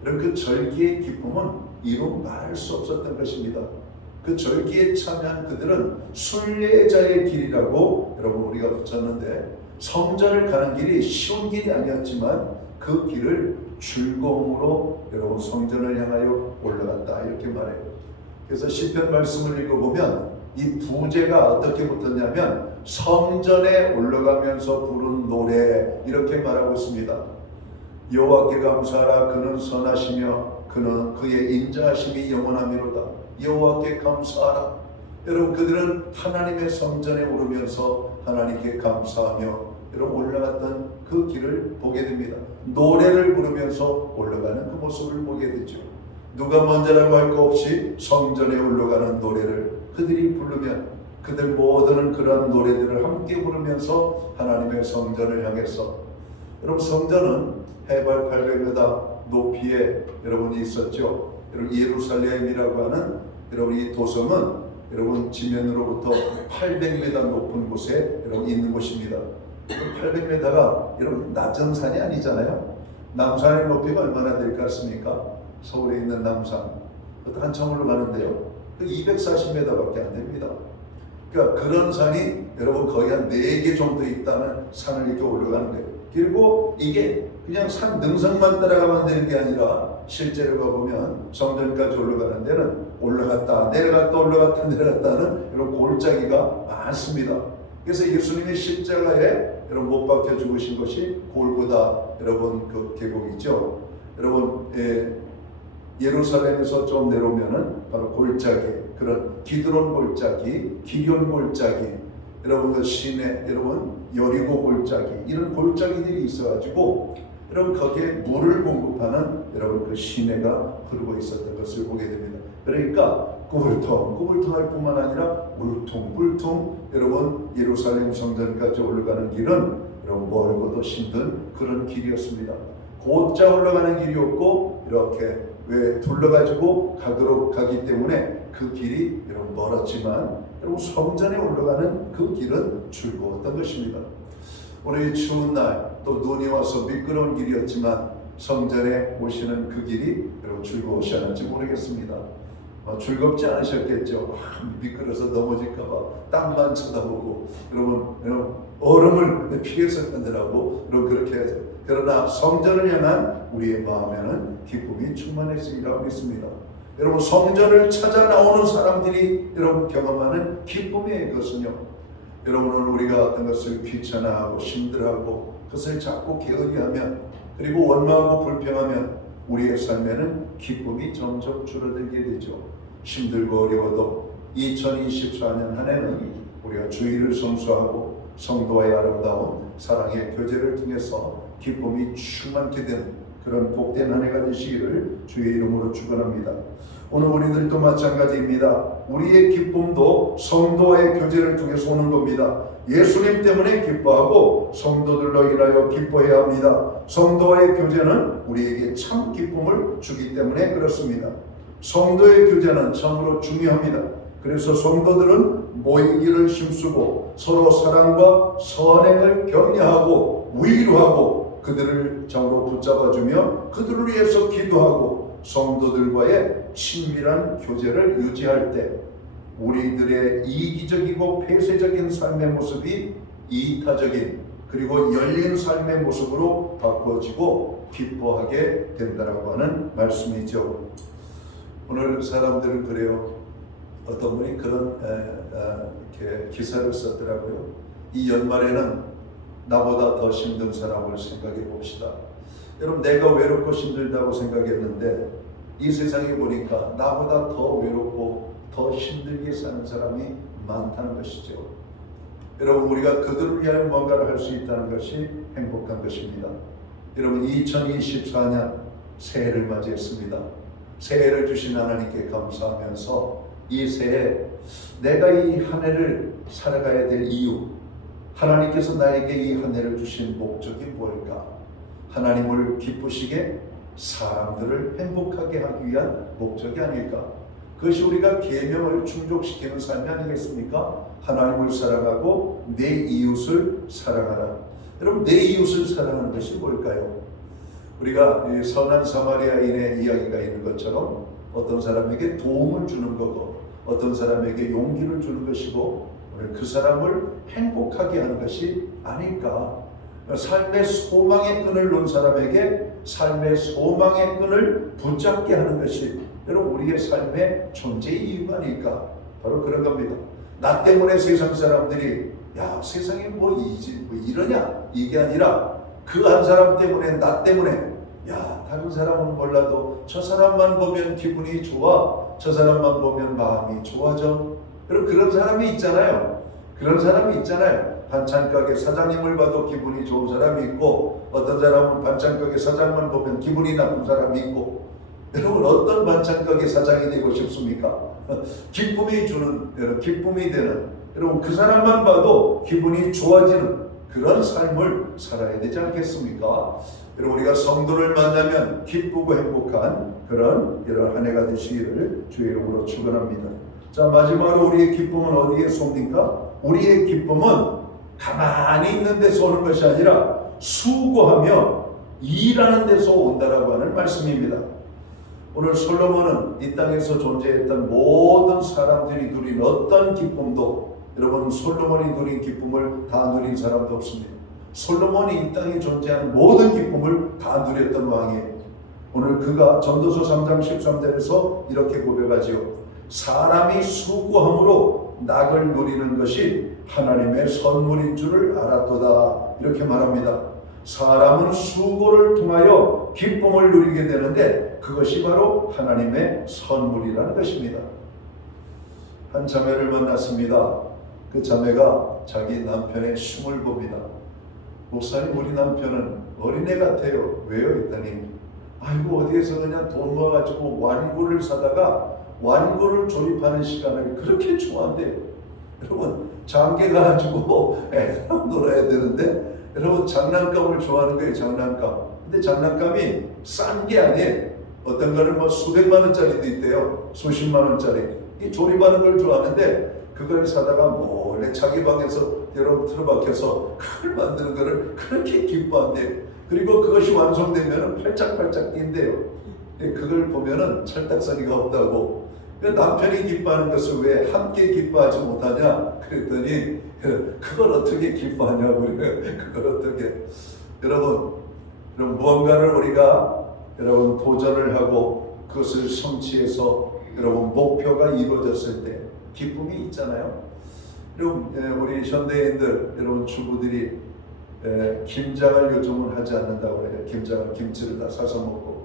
그럼 그 절기의 기쁨은 이루 말할 수 없었던 것입니다. 그 절기에 참여한 그들은 순례자의 길이라고 여러분 우리가 붙였는데 성전을 가는 길이 쉬운 길이 아니었지만 그 길을 즐거움으로 여러분 성전을 향하여 올라갔다 이렇게 말해요. 그래서 시편 말씀을 읽어보면 이 부제가 어떻게 붙었냐면 성전에 올라가면서 부른 노래 이렇게 말하고 있습니다. 여호와께 감사하라. 그는 선하시며 그는 그의 인자하심이 영원하미로다. 여호와께 감사하라. 여러분, 그들은 하나님의 성전에 오르면서 하나님께 감사하며 여러분 올라갔던 그 길을 보게 됩니다. 노래를 부르면서 올라가는 그 모습을 보게 되죠. 누가 먼저라고 할 거 없이 성전에 올라가는 노래를 그들이 부르면 그들 모두는 그런 노래들을 함께 부르면서 하나님의 성전을 향해서, 여러분 성전은 해발 800m 높이에 여러분이 있었죠. 여러분 예루살렘이라고 하는 여러분 이 도성은 여러분 지면으로부터 800m 높은 곳에 여러분 있는 곳입니다. 800m가 여러분 낮은 산이 아니잖아요. 남산의 높이가 얼마나 될 것 같습니까? 서울에 있는 남산 그것도 한참 올라가는데요. 그 240m밖에 안 됩니다. 그러니까 그런 산이 여러분 거의 한 4개 정도 있다는 산을 이렇게 올라가는 거예요. 그리고 이게 그냥 산 능선만 따라가면 되는 게 아니라 실제로 가보면 성전까지 올라가는 데는 올라갔다 내려갔다 올라갔다 내려갔다는 이런 골짜기가 많습니다. 그래서 예수님의 십자가에 여러분 못 박혀 죽으신 것이 골고다 여러분 그 계곡이죠. 여러분 예루살렘에서 좀 내려오면은 바로 골짜기, 그런 기드론 골짜기, 기럇 골짜기, 여러분 그 시내, 여러분 여리고 골짜기, 이런 골짜기들이 있어가지고 여러분 거기에 물을 공급하는 여러분 그 시내가 흐르고 있었던 것을 보게 됩니다. 그러니까 꾸불통할 뿐만 아니라 울퉁불퉁 여러분 예루살렘 성전까지 올라가는 길은 여러분 멀고도 힘든 그런 길이었습니다. 곧자 올라가는 길이었고 이렇게 왜 둘러가지고 가도록 가기 때문에 그 길이 여러분 멀었지만 여러분 성전에 올라가는 그 길은 즐거웠던 것입니다. 오늘 이 추운 날 또 눈이 와서 미끄러운 길이었지만 성전에 오시는 그 길이 여러분 즐거우시 않을지 모르겠습니다. 즐겁지 않으셨겠죠. 미끄러서 넘어질까봐 땅만 쳐다보고 여러분 얼음을 피해서 가느라고 여러분 그렇게 해서, 그러나 성전을 향한 우리의 마음에는 기쁨이 충만했으리라고 믿습니다. 여러분 성전을 찾아 나오는 사람들이 여러분 경험하는 기쁨이에요. 그것은요, 여러분은 우리가 어떤 것을 귀찮아하고 힘들어하고 그것을 자꾸 게으리하면 그리고 원망하고 불평하면 우리의 삶에는 기쁨이 점점 줄어들게 되죠. 힘들고 어려워도 2024년 한 해는 우리가 주의를 성수하고 성도와의 아름다운 사랑의 교제를 통해서 기쁨이 충만케 되는 그런 복된 한 해가 되시기를 주의 이름으로 축원합니다. 오늘 우리들도 마찬가지입니다. 우리의 기쁨도 성도와의 교제를 통해서 오는 겁니다. 예수님 때문에 기뻐하고 성도들로 인하여 기뻐해야 합니다. 성도와의 교제는 우리에게 참 기쁨을 주기 때문에 그렇습니다. 성도의 교제는 참으로 중요합니다. 그래서 성도들은 모이기를 힘쓰고 서로 사랑과 선행을 격려하고 위로하고 그들을 참으로 붙잡아주며 그들을 위해서 기도하고 성도들과의 친밀한 교제를 유지할 때 우리들의 이기적이고 폐쇄적인 삶의 모습이 이타적인 그리고 열린 삶의 모습으로 바꿔지고 기뻐하게 된다라고 하는 말씀이죠. 오늘 사람들은 그래요. 어떤 분이 그런 이렇게 기사를 썼더라고요. 이 연말에는 나보다 더 힘든 사람을 생각해 봅시다. 여러분, 내가 외롭고 힘들다고 생각했는데 이 세상에 보니까 나보다 더 외롭고 더 힘들게 사는 사람이 많다는 것이죠. 여러분, 우리가 그들을 위하여 뭔가를 할 수 있다는 것이 행복한 것입니다. 여러분, 2024년 새해를 맞이했습니다. 새해를 주신 하나님께 감사하면서 이 새해 내가 이 한 해를 살아가야 될 이유, 하나님께서 나에게 이 한 해를 주신 목적이 뭘까? 하나님을 기쁘시게 사람들을 행복하게 하기 위한 목적이 아닐까? 그것이 우리가 계명을 충족시키는 삶이 아니겠습니까? 하나님을 사랑하고 내 이웃을 사랑하라. 여러분, 내 이웃을 사랑하는 것이 뭘까요? 우리가 선한 사마리아인의 이야기가 있는 것처럼 어떤 사람에게 도움을 주는 거고 어떤 사람에게 용기를 주는 것이고 그 사람을 행복하게 하는 것이 아닐까. 삶의 소망의 끈을 놓은 사람에게 삶의 소망의 끈을 붙잡게 하는 것이 여러분 우리의 삶의 존재의 이유가 아닐까. 바로 그런 겁니다. 나 때문에 세상 사람들이 야 세상에 뭐 이러냐 이게 아니라 그 한 사람 때문에 나 때문에 야 다른 사람은 몰라도 저 사람만 보면 기분이 좋아, 저 사람만 보면 마음이 좋아져. 여러분 그런 사람이 있잖아요. 그런 사람이 있잖아요. 반찬가게 사장님을 봐도 기분이 좋은 사람이 있고 어떤 사람은 반찬가게 사장만 보면 기분이 나쁜 사람이 있고. 여러분 어떤 반찬가게 사장이 되고 싶습니까? 기쁨이 되는 여러분 그 사람만 봐도 기분이 좋아지는 그런 삶을 살아야 되지 않겠습니까? 여러분 우리가 성도를 만나면 기쁘고 행복한 그런 이런 한 해가 되시기를 주의 이름으로 축원합니다. 자, 마지막으로 우리의 기쁨은 어디에서 옵니까? 우리의 기쁨은 가만히 있는 데서 오는 것이 아니라 수고하며 일하는 데서 온다라고 하는 말씀입니다. 오늘 솔로몬은 이 땅에서 존재했던 모든 사람들이 누린 어떤 기쁨도 여러분 솔로몬이 누린 기쁨을 다 누린 사람도 없습니다. 솔로몬이 이 땅에 존재하는 모든 기쁨을 다 누렸던 왕이에요. 오늘 그가 전도서 3장 13절에서 이렇게 고백하지요. 사람이 수고함으로 낙을 누리는 것이 하나님의 선물인 줄을 알았도다. 이렇게 말합니다. 사람은 수고를 통하여 기쁨을 누리게 되는데 그것이 바로 하나님의 선물이라는 것입니다. 한 자매를 만났습니다. 그 자매가 자기 남편의 흉을 봅니다. 목사님, 우리 남편은 어린애 같아요. 왜요? 했더니 아이고 어디에서 그냥 돈 모아가지고 완구를 사다가 완구를 조립하는 시간을 그렇게 좋아한대요. 여러분 장계 가지고 애들하고 놀아야 되는데 여러분 장난감을 좋아하는 거예요. 장난감. 근데 장난감이 싼 게 아니에요. 어떤 거는 뭐 수백만 원짜리도 있대요. 수십만 원짜리. 이 조립하는 걸 좋아하는데 그걸 사다가 몰래 자기 방에서 여러분 틀어박혀서 그걸 만드는 거를 그렇게 기뻐한대요. 그리고 그것이 완성되면 팔짝팔짝 뛴대요. 그걸 보면은 철딱서니가 없다고. 남편이 기뻐하는 것을 왜 함께 기뻐하지 못하냐? 그랬더니 그걸 어떻게 기뻐하냐고 그래요. 그걸 어떻게. 여러분 무언가를 우리가 여러분 도전을 하고 그것을 성취해서 여러분 목표가 이루어졌을 때 기쁨이 있잖아요. 여러분 우리 현대인들 여러분 주부들이 김장을 요즘은 하지 않는다고 해요. 김치를 다 사서 먹고.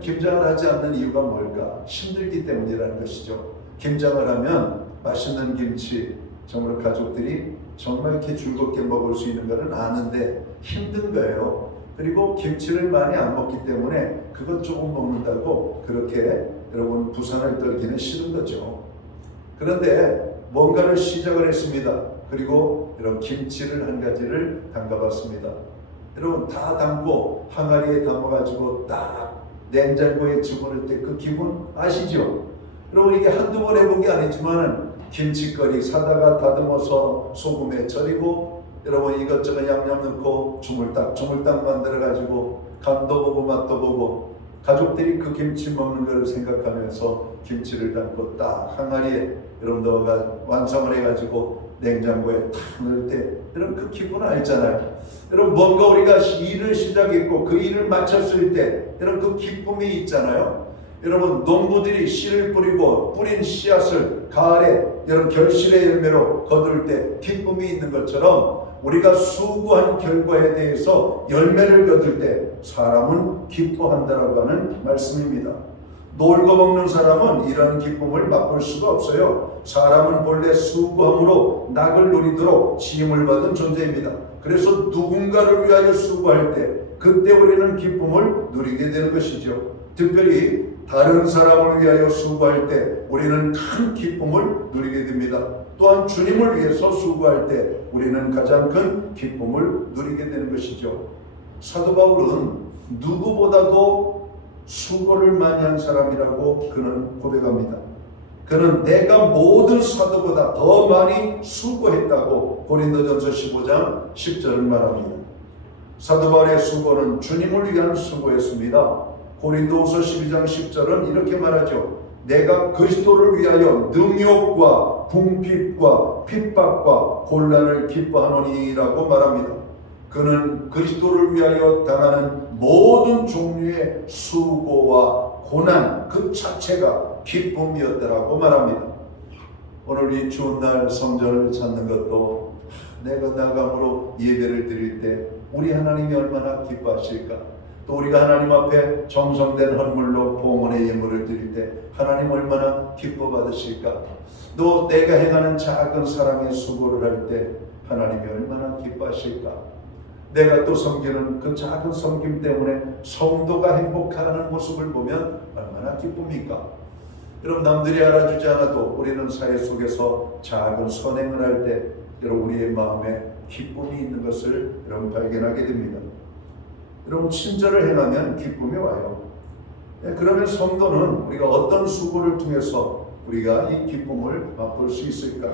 김장을 하지 않는 이유가 뭘까? 힘들기 때문이라는 것이죠. 김장을 하면 맛있는 김치 정말 가족들이 정말 이렇게 즐겁게 먹을 수 있는 것은 아는데 힘든 거예요. 그리고 김치를 많이 안 먹기 때문에 그것 조금 먹는다고 그렇게 여러분 부산을 떨기는 싫은 거죠. 그런데 뭔가를 시작을 했습니다. 그리고 이런 김치를 한 가지를 담가봤습니다. 여러분 다 담고 항아리에 담아가지고 딱 냉장고에 집어넣을 때 그 기분 아시죠? 여러분 이게 한두 번 해본 게 아니지만 김치거리 사다가 다듬어서 소금에 절이고 여러분 이것저것 양념 넣고 주물딱 만들어가지고 간도 보고 맛도 보고 가족들이 그 김치 먹는 것을 생각하면서 김치를 담고 딱 항아리에 여러분 넣어가 완성을 해가지고 냉장고에 탁 넣을 때 여러분 그 기분 알잖아요. 여러분 뭔가 우리가 일을 시작했고 그 일을 마쳤을 때 여러분 그 기쁨이 있잖아요. 여러분 농부들이 씨를 뿌리고 뿌린 씨앗을 가을에 여러분 결실의 열매로 거둘 때 기쁨이 있는 것처럼 우리가 수고한 결과에 대해서 열매를 거둘 때 사람은 기뻐한다라고 하는 말씀입니다. 놀고 먹는 사람은 이런 기쁨을 맛볼 수가 없어요. 사람은 본래 수고함으로 낙을 누리도록 지음을 받은 존재입니다. 그래서 누군가를 위하여 수고할 때 그때 우리는 기쁨을 누리게 되는 것이죠. 특별히 다른 사람을 위하여 수고할 때 우리는 큰 기쁨을 누리게 됩니다. 또한 주님을 위해서 수고할 때 우리는 가장 큰 기쁨을 누리게 되는 것이죠. 사도 바울은 누구보다도 수고를 많이 한 사람이라고 그는 고백합니다. 그는 내가 모든 사도보다 더 많이 수고했다고 고린도전서 15장 10절을 말합니다. 사도 바울의 수고는 주님을 위한 수고였습니다. 고린도후서 12장 10절은 이렇게 말하죠. 내가 그리스도를 위하여 능욕과 궁핍과 핍박과 곤란을 기뻐하노니라고 말합니다. 그는 그리스도를 위하여 당하는 모든 종류의 수고와 고난 그 자체가 기쁨이었다라고 말합니다. 오늘 이 추운 날 성전을 찾는 것도 내가 나감으로 예배를 드릴 때 우리 하나님이 얼마나 기뻐하실까? 또 우리가 하나님 앞에 정성된 헌물로 봉헌의 예물을 드릴 때 하나님 얼마나 기뻐 받으실까? 또 내가 행하는 작은 사랑의 수고를 할 때 하나님이 얼마나 기뻐하실까? 내가 또 섬기는 그 작은 섬김 때문에 성도가 행복해하는 모습을 보면 얼마나 기쁩니까? 여러분 남들이 알아주지 않아도 우리는 사회 속에서 작은 선행을 할 때 여러분 우리의 마음에 기쁨이 있는 것을 여러분 발견하게 됩니다. 여러분 친절을 행하면 기쁨이 와요. 그러면 성도는 우리가 어떤 수고를 통해서 우리가 이 기쁨을 맛볼 수 있을까?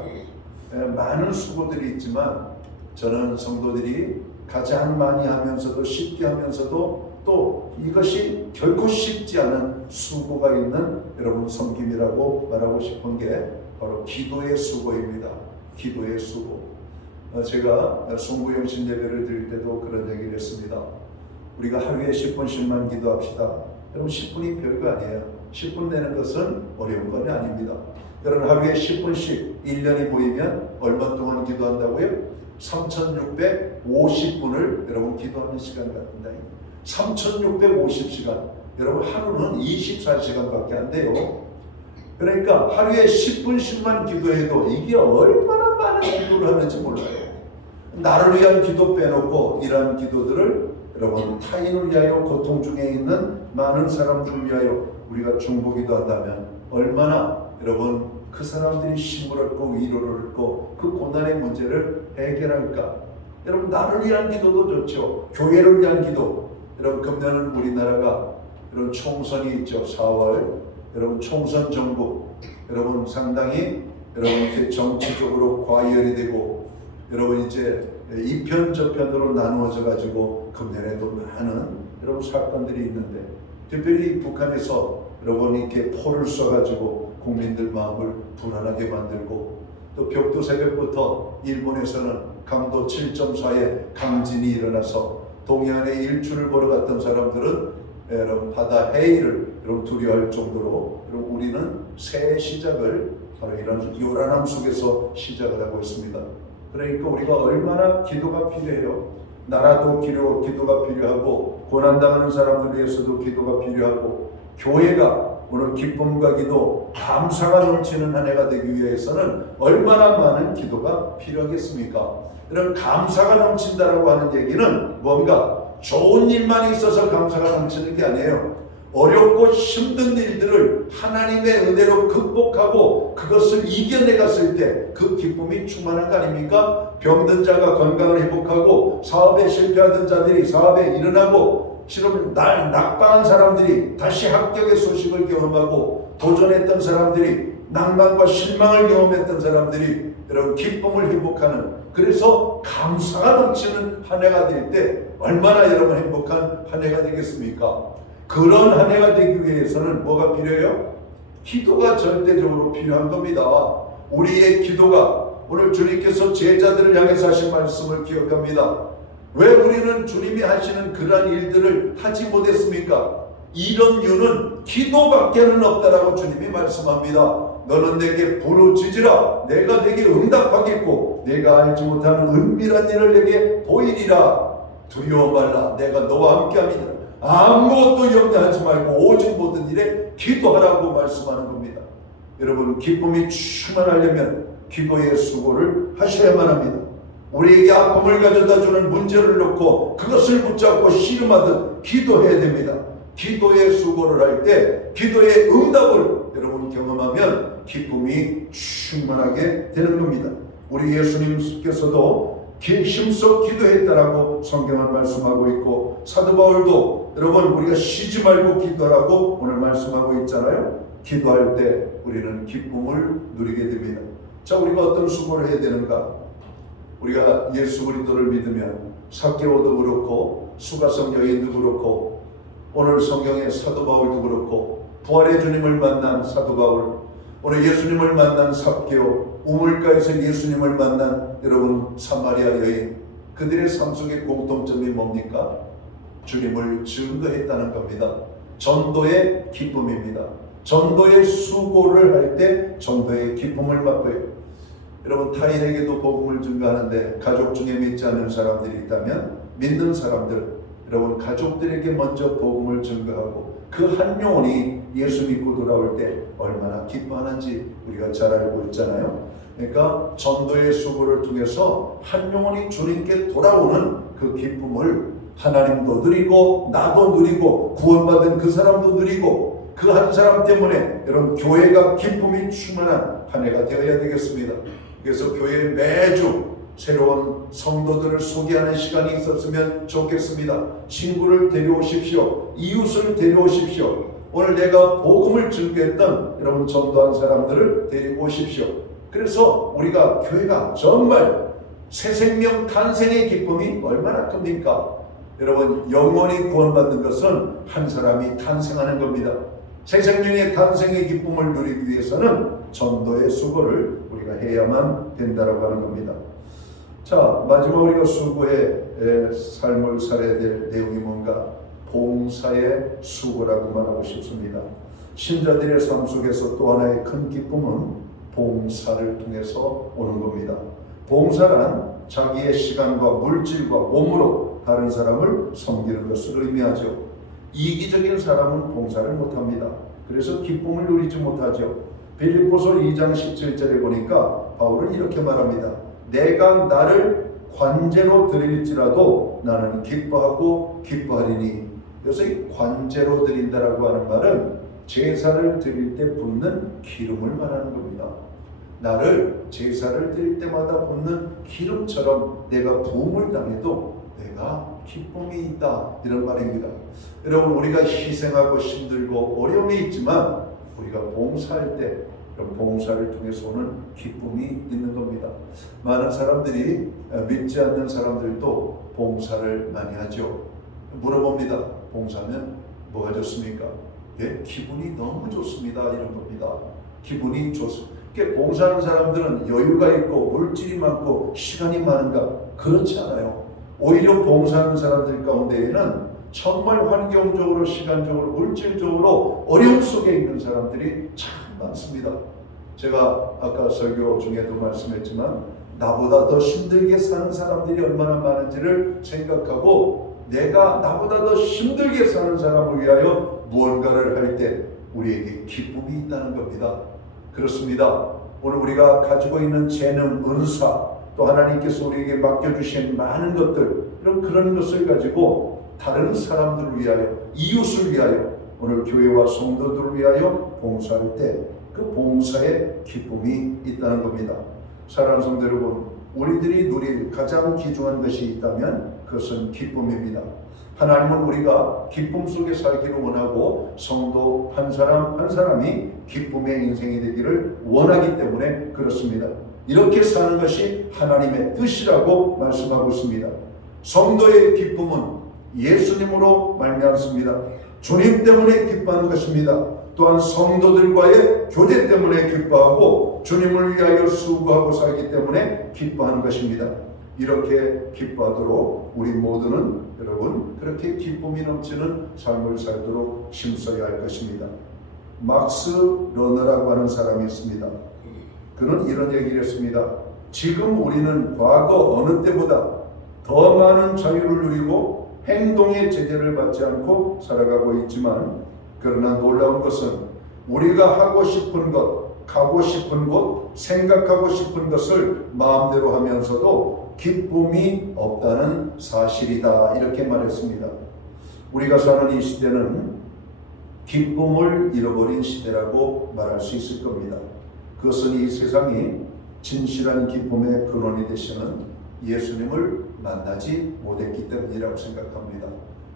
많은 수고들이 있지만 저는 성도들이 가장 많이 하면서도 쉽게 하면서도 또 이것이 결코 쉽지 않은 수고가 있는 여러분 섬김이라고 말하고 싶은 게 바로 기도의 수고입니다. 기도의 수고. 제가 송구영신 예배를 드릴 때도 그런 얘기를 했습니다. 우리가 하루에 10분씩만 기도합시다. 여러분 10분이 별거 아니에요. 10분 내는 것은 어려운 건 아닙니다. 여러분 하루에 10분씩 1년이 모이면 얼마 동안 기도한다고요? 3650분을 여러분 기도하는 시간 같은데 3650시간. 여러분 하루는 24시간밖에 안 돼요. 그러니까 하루에 10분씩만 기도해도 이게 얼마나 많은 기도를 하는지 몰라요. 나를 위한 기도 빼놓고 이러한 기도들을 여러분 타인을 위하여 고통 중에 있는 많은 사람들을 위하여 우리가 중보기도 한다면 얼마나 여러분 그 사람들이 힘을 얻고 위로를 얻고 그 고난의 문제를 해결할까? 여러분 나를 위한 기도도 좋죠. 교회를 위한 기도. 여러분 금년은 우리나라가 여러분 총선이 있죠. 4월 여러분 총선 정부 여러분 상당히 여러분 이렇게 정치적으로 과열이 되고 여러분 이제 이편 저편으로 나누어져 가지고 금년에도 많은 여러분 사건들이 있는데 특별히 북한에서 여러분 이렇게 포를 쏴가지고 국민들 마음을 불안하게 만들고 또 벽두 새벽부터 일본에서는 강도 7.4의 강진이 일어나서 동해안에 일출을 보러 갔던 사람들은 여러분 바다 해일을 여러분 두려워할 정도로 여러분 우리는 새 시작을 바로 이런 요란함 속에서 시작을 하고 있습니다. 그러니까 우리가 얼마나 기도가 필요해요. 나라도 기도가 필요하고 고난당하는 사람들 위해서도 기도가 필요하고 교회가 오늘 기쁨과 기도, 감사가 넘치는 한 해가 되기 위해서는 얼마나 많은 기도가 필요하겠습니까? 이런 감사가 넘친다라고 하는 얘기는 뭔가 좋은 일만 있어서 감사가 넘치는 게 아니에요. 어렵고 힘든 일들을 하나님의 은혜로 극복하고 그것을 이겨내갔을 때 그 기쁨이 충만한 거 아닙니까? 병든 자가 건강을 회복하고 사업에 실패하던 자들이 사업에 일어나고 실은 낙방한 사람들이 다시 합격의 소식을 경험하고 도전했던 사람들이 낭만과 실망을 경험했던 사람들이 여러분 기쁨을 회복하는 그래서 감사가 넘치는 한 해가 될 때 얼마나 여러분 행복한 한 해가 되겠습니까? 그런 한 해가 되기 위해서는 뭐가 필요해요? 기도가 절대적으로 필요한 겁니다. 우리의 기도가 오늘 주님께서 제자들을 향해서 하신 말씀을 기억합니다. 왜 우리는 주님이 하시는 그러한 일들을 하지 못했습니까? 이런 이유는 기도밖에는 없다라고 주님이 말씀합니다. 너는 내게 부르짖으라. 내가 내게 응답하겠고 내가 알지 못하는 은밀한 일을 내게 보이리라. 두려워 말라. 내가 너와 함께함이니라. 아무것도 염려하지 말고 오직 모든 일에 기도하라고 말씀하는 겁니다. 여러분, 기쁨이 충만하려면 기도의 수고를 하셔야만 합니다. 우리에게 아픔을 가져다주는 문제를 놓고 그것을 붙잡고 씨름하듯 기도해야 됩니다. 기도의 수고를 할 때 기도의 응답을 여러분 경험하면 기쁨이 충만하게 되는 겁니다. 우리 예수님께서도 힘써 기도했다라고 성경은 말씀하고 있고, 사도 바울도 여러분 우리가 쉬지 말고 기도하라고 오늘 말씀하고 있잖아요. 기도할 때 우리는 기쁨을 누리게 됩니다. 자, 우리가 어떤 수고를 해야 되는가? 우리가 예수 그리스도를 믿으면 삭개오도 그렇고 수가성 여인도 그렇고 오늘 성경의 사도 바울도 그렇고 부활의 주님을 만난 사도 바울, 오늘 예수님을 만난 삭개오, 우물가에서 예수님을 만난 여러분 사마리아 여인, 그들의 삶 속의 공통점이 뭡니까? 주님을 증거했다는 겁니다. 전도의 기쁨입니다. 전도의 수고를 할 때 전도의 기쁨을 맛보여요. 여러분, 타인에게도 복음을 증거하는데 가족 중에 믿지 않는 사람들이 있다면 믿는 사람들, 여러분 가족들에게 먼저 복음을 증거하고 그 한 영혼이 예수 믿고 돌아올 때 얼마나 기뻐하는지 우리가 잘 알고 있잖아요. 그러니까 전도의 수고를 통해서 한 영혼이 주님께 돌아오는 그 기쁨을 하나님도 누리고 나도 누리고 구원받은 그 사람도 누리고 그 한 사람 때문에 여러분 교회가 기쁨이 충만한 한 해가 되어야 되겠습니다. 그래서 교회에 매주 새로운 성도들을 소개하는 시간이 있었으면 좋겠습니다. 친구를 데려오십시오. 이웃을 데려오십시오. 오늘 내가 복음을 증거했던 여러분 전도한 사람들을 데리고 오십시오. 그래서 우리가 교회가 정말 새 생명 탄생의 기쁨이 얼마나 큽니까? 여러분, 영원히 구원받는 것은 한 사람이 탄생하는 겁니다. 새 생명의 탄생의 기쁨을 누리기 위해서는 전도의 수고를 우리가 해야만 된다고 하는 겁니다. 자, 마지막 우리가 수고의 삶을 살아야 될 내용이 뭔가? 봉사의 수고라고 말하고 싶습니다. 신자들의 삶 속에서 또 하나의 큰 기쁨은 봉사를 통해서 오는 겁니다. 봉사란 자기의 시간과 물질과 몸으로 다른 사람을 섬기는 것을 의미하죠. 이기적인 사람은 봉사를 못합니다. 그래서 기쁨을 누리지 못하죠. 빌립보서 2장 17절에 보니까 바울은 이렇게 말합니다. 내가 나를 관제로 드릴지라도 나는 기뻐하고 기뻐하리니. 그래서 이 관제로 드린다라고 하는 말은 제사를 드릴 때 붓는 기름을 말하는 겁니다. 나를 제사를 드릴 때마다 붓는 기름처럼 내가 부음을 당해도 내가 기쁨이 있다, 이런 말입니다. 여러분, 우리가 희생하고 힘들고 어려움이 있지만 우리가 봉사할 때 그런 봉사를 통해서 오는 기쁨이 있는 겁니다. 많은 사람들이 믿지 않는 사람들도 봉사를 많이 하죠. 물어봅니다. 봉사면 뭐가 좋습니까? 예, 기분이 너무 좋습니다, 이런 겁니다. 기분이 좋습니다. 봉사하는 사람들은 여유가 있고 물질이 많고 시간이 많은가? 그렇지 않아요. 오히려 봉사하는 사람들 가운데에는 정말 환경적으로, 시간적으로, 물질적으로 어려움 속에 있는 사람들이 참 많습니다. 제가 아까 설교 중에도 말씀했지만 나보다 더 힘들게 사는 사람들이 얼마나 많은지를 생각하고 내가 나보다 더 힘들게 사는 사람을 위하여 무언가를 할 때 우리에게 기쁨이 있다는 겁니다. 그렇습니다. 오늘 우리가 가지고 있는 재능, 은사, 또 하나님께서 우리에게 맡겨주신 많은 것들, 그런 것을 가지고 다른 사람들을 위하여, 이웃을 위하여, 오늘 교회와 성도들을 위하여 봉사할 때 그 봉사에 기쁨이 있다는 겁니다. 사랑하는 성도 여러분, 우리들이 누릴 가장 귀중한 것이 있다면 그것은 기쁨입니다. 하나님은 우리가 기쁨 속에 살기를 원하고 성도 한 사람 한 사람이 기쁨의 인생이 되기를 원하기 때문에 그렇습니다. 이렇게 사는 것이 하나님의 뜻이라고 말씀하고 있습니다. 성도의 기쁨은 예수님으로 말미암습니다. 주님 때문에 기뻐하는 것입니다. 또한 성도들과의 교제 때문에 기뻐하고 주님을 위하여 수고하고 살기 때문에 기뻐하는 것입니다. 이렇게 기뻐하도록 우리 모두는 여러분 그렇게 기쁨이 넘치는 삶을 살도록 힘써야 할 것입니다. 막스 러너라고 하는 사람이 있습니다. 그는 이런 얘기를 했습니다. 지금 우리는 과거 어느 때보다 더 많은 자유를 누리고 행동의 제재를 받지 않고 살아가고 있지만 그러나 놀라운 것은 우리가 하고 싶은 것, 가고 싶은 곳, 생각하고 싶은 것을 마음대로 하면서도 기쁨이 없다는 사실이다. 이렇게 말했습니다. 우리가 사는 이 시대는 기쁨을 잃어버린 시대라고 말할 수 있을 겁니다. 그것은 이 세상이 진실한 기쁨의 근원이 되시는 예수님을 만나지 못했기 때문이라고 생각합니다.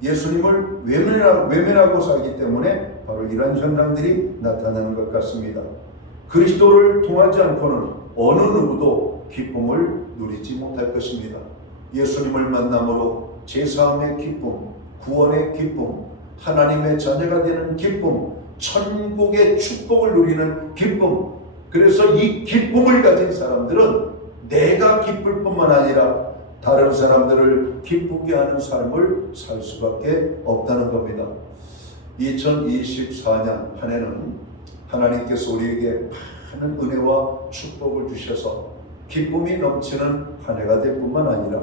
예수님을 외면하고 살기 때문에 바로 이런 현상들이 나타나는 것 같습니다. 그리스도를 통하지 않고는 어느 누구도 기쁨을 누리지 못할 것입니다. 예수님을 만남으로 제사함의 기쁨, 구원의 기쁨, 하나님의 자녀가 되는 기쁨, 천국의 축복을 누리는 기쁨. 그래서 이 기쁨을 가진 사람들은 내가 기쁠 뿐만 아니라 다른 사람들을 기쁘게 하는 삶을 살 수밖에 없다는 겁니다. 2024년 한 해는 하나님께서 우리에게 많은 은혜와 축복을 주셔서 기쁨이 넘치는 한 해가 될 뿐만 아니라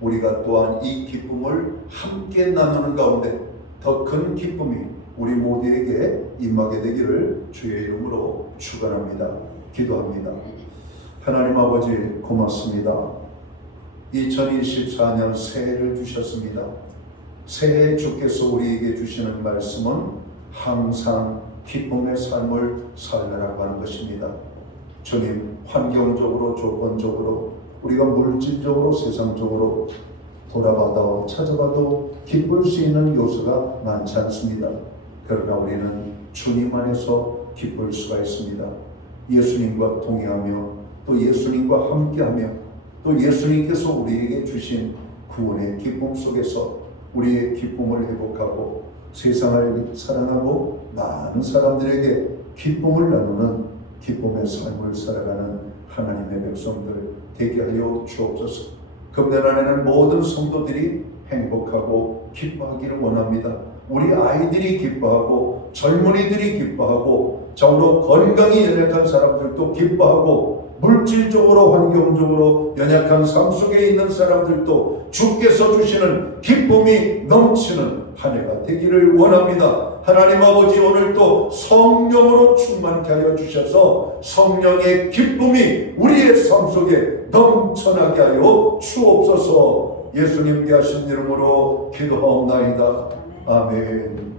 우리가 또한 이 기쁨을 함께 나누는 가운데 더 큰 기쁨이 우리 모두에게 임하게 되기를 주의 이름으로 축원합니다. 기도합니다. 하나님 아버지 고맙습니다. 2024년 새해를 주셨습니다. 새해 주께서 우리에게 주시는 말씀은 항상 기쁨의 삶을 살라라고 하는 것입니다. 주님, 환경적으로 조건적으로 우리가 물질적으로 세상적으로 돌아봐도 찾아봐도 기쁠 수 있는 요소가 많지 않습니다. 그러나 우리는 주님 안에서 기쁠 수가 있습니다. 예수님과 동행하며 또 예수님과 함께하며 또 예수님께서 우리에게 주신 구원의 기쁨 속에서 우리의 기쁨을 회복하고 세상을 사랑하고 많은 사람들에게 기쁨을 나누는 기쁨의 삶을 살아가는 하나님의 백성들 되게 하여 주옵소서. 금년 안에는 모든 성도들이 행복하고 기뻐하기를 원합니다. 우리 아이들이 기뻐하고 젊은이들이 기뻐하고 적으로 건강이 연약한 사람들도 기뻐하고 물질적으로 환경적으로 연약한 삶 속에 있는 사람들도 주께서 주시는 기쁨이 넘치는 한 해가 되기를 원합니다. 하나님 아버지, 오늘도 성령으로 충만케 하여 주셔서 성령의 기쁨이 우리의 삶 속에 넘쳐나게 하여 주옵소서. 예수님께 하신 이름으로 기도하옵나이다. 아멘.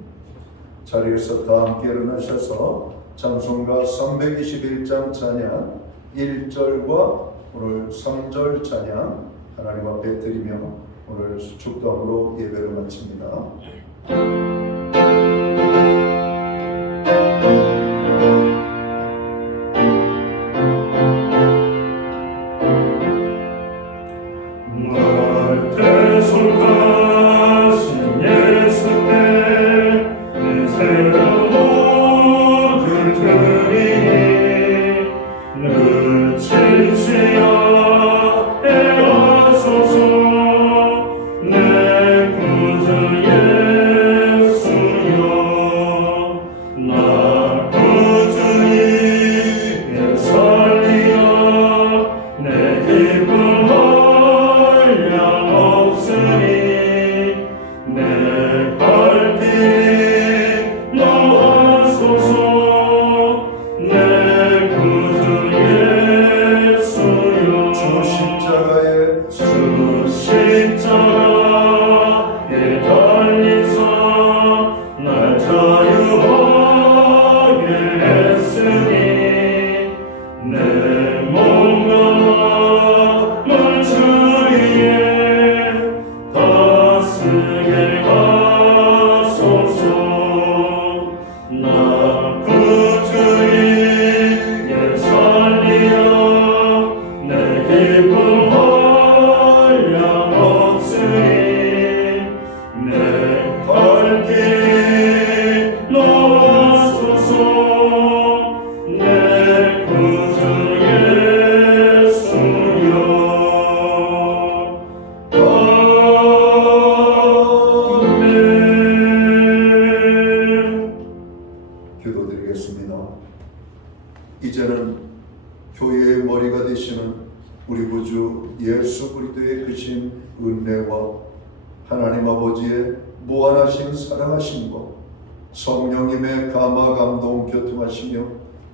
자리에서 다 함께 일어나셔서 찬송가 321장 찬양 1절과 오늘 3절 찬양 하나님 앞에 드리며 오늘 축도함으로 예배를 마칩니다. 내 구주 예수 되시는 우리 구주 예수 그리스도의 크신 은혜와 하나님 아버지의 무한하신 사랑하심과 성령님의 감화 감동 교통하시며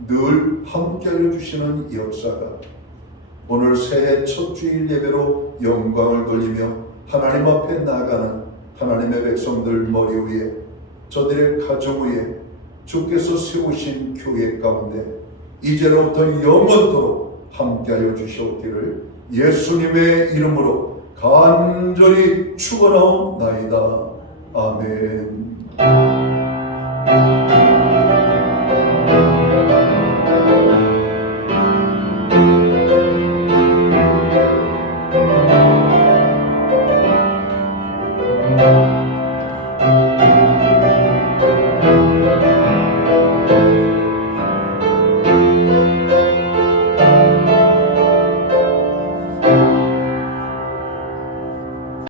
늘 함께하여 주시는 역사가 오늘 새해 첫 주일 예배로 영광을 돌리며 하나님 앞에 나아가는 하나님의 백성들 머리 위에 저들의 가정 위에 주께서 세우신 교회 가운데 이제로부터 영원토록 함께하여 주시옵기를 예수님의 이름으로 간절히 축원하옵나이다. 아멘.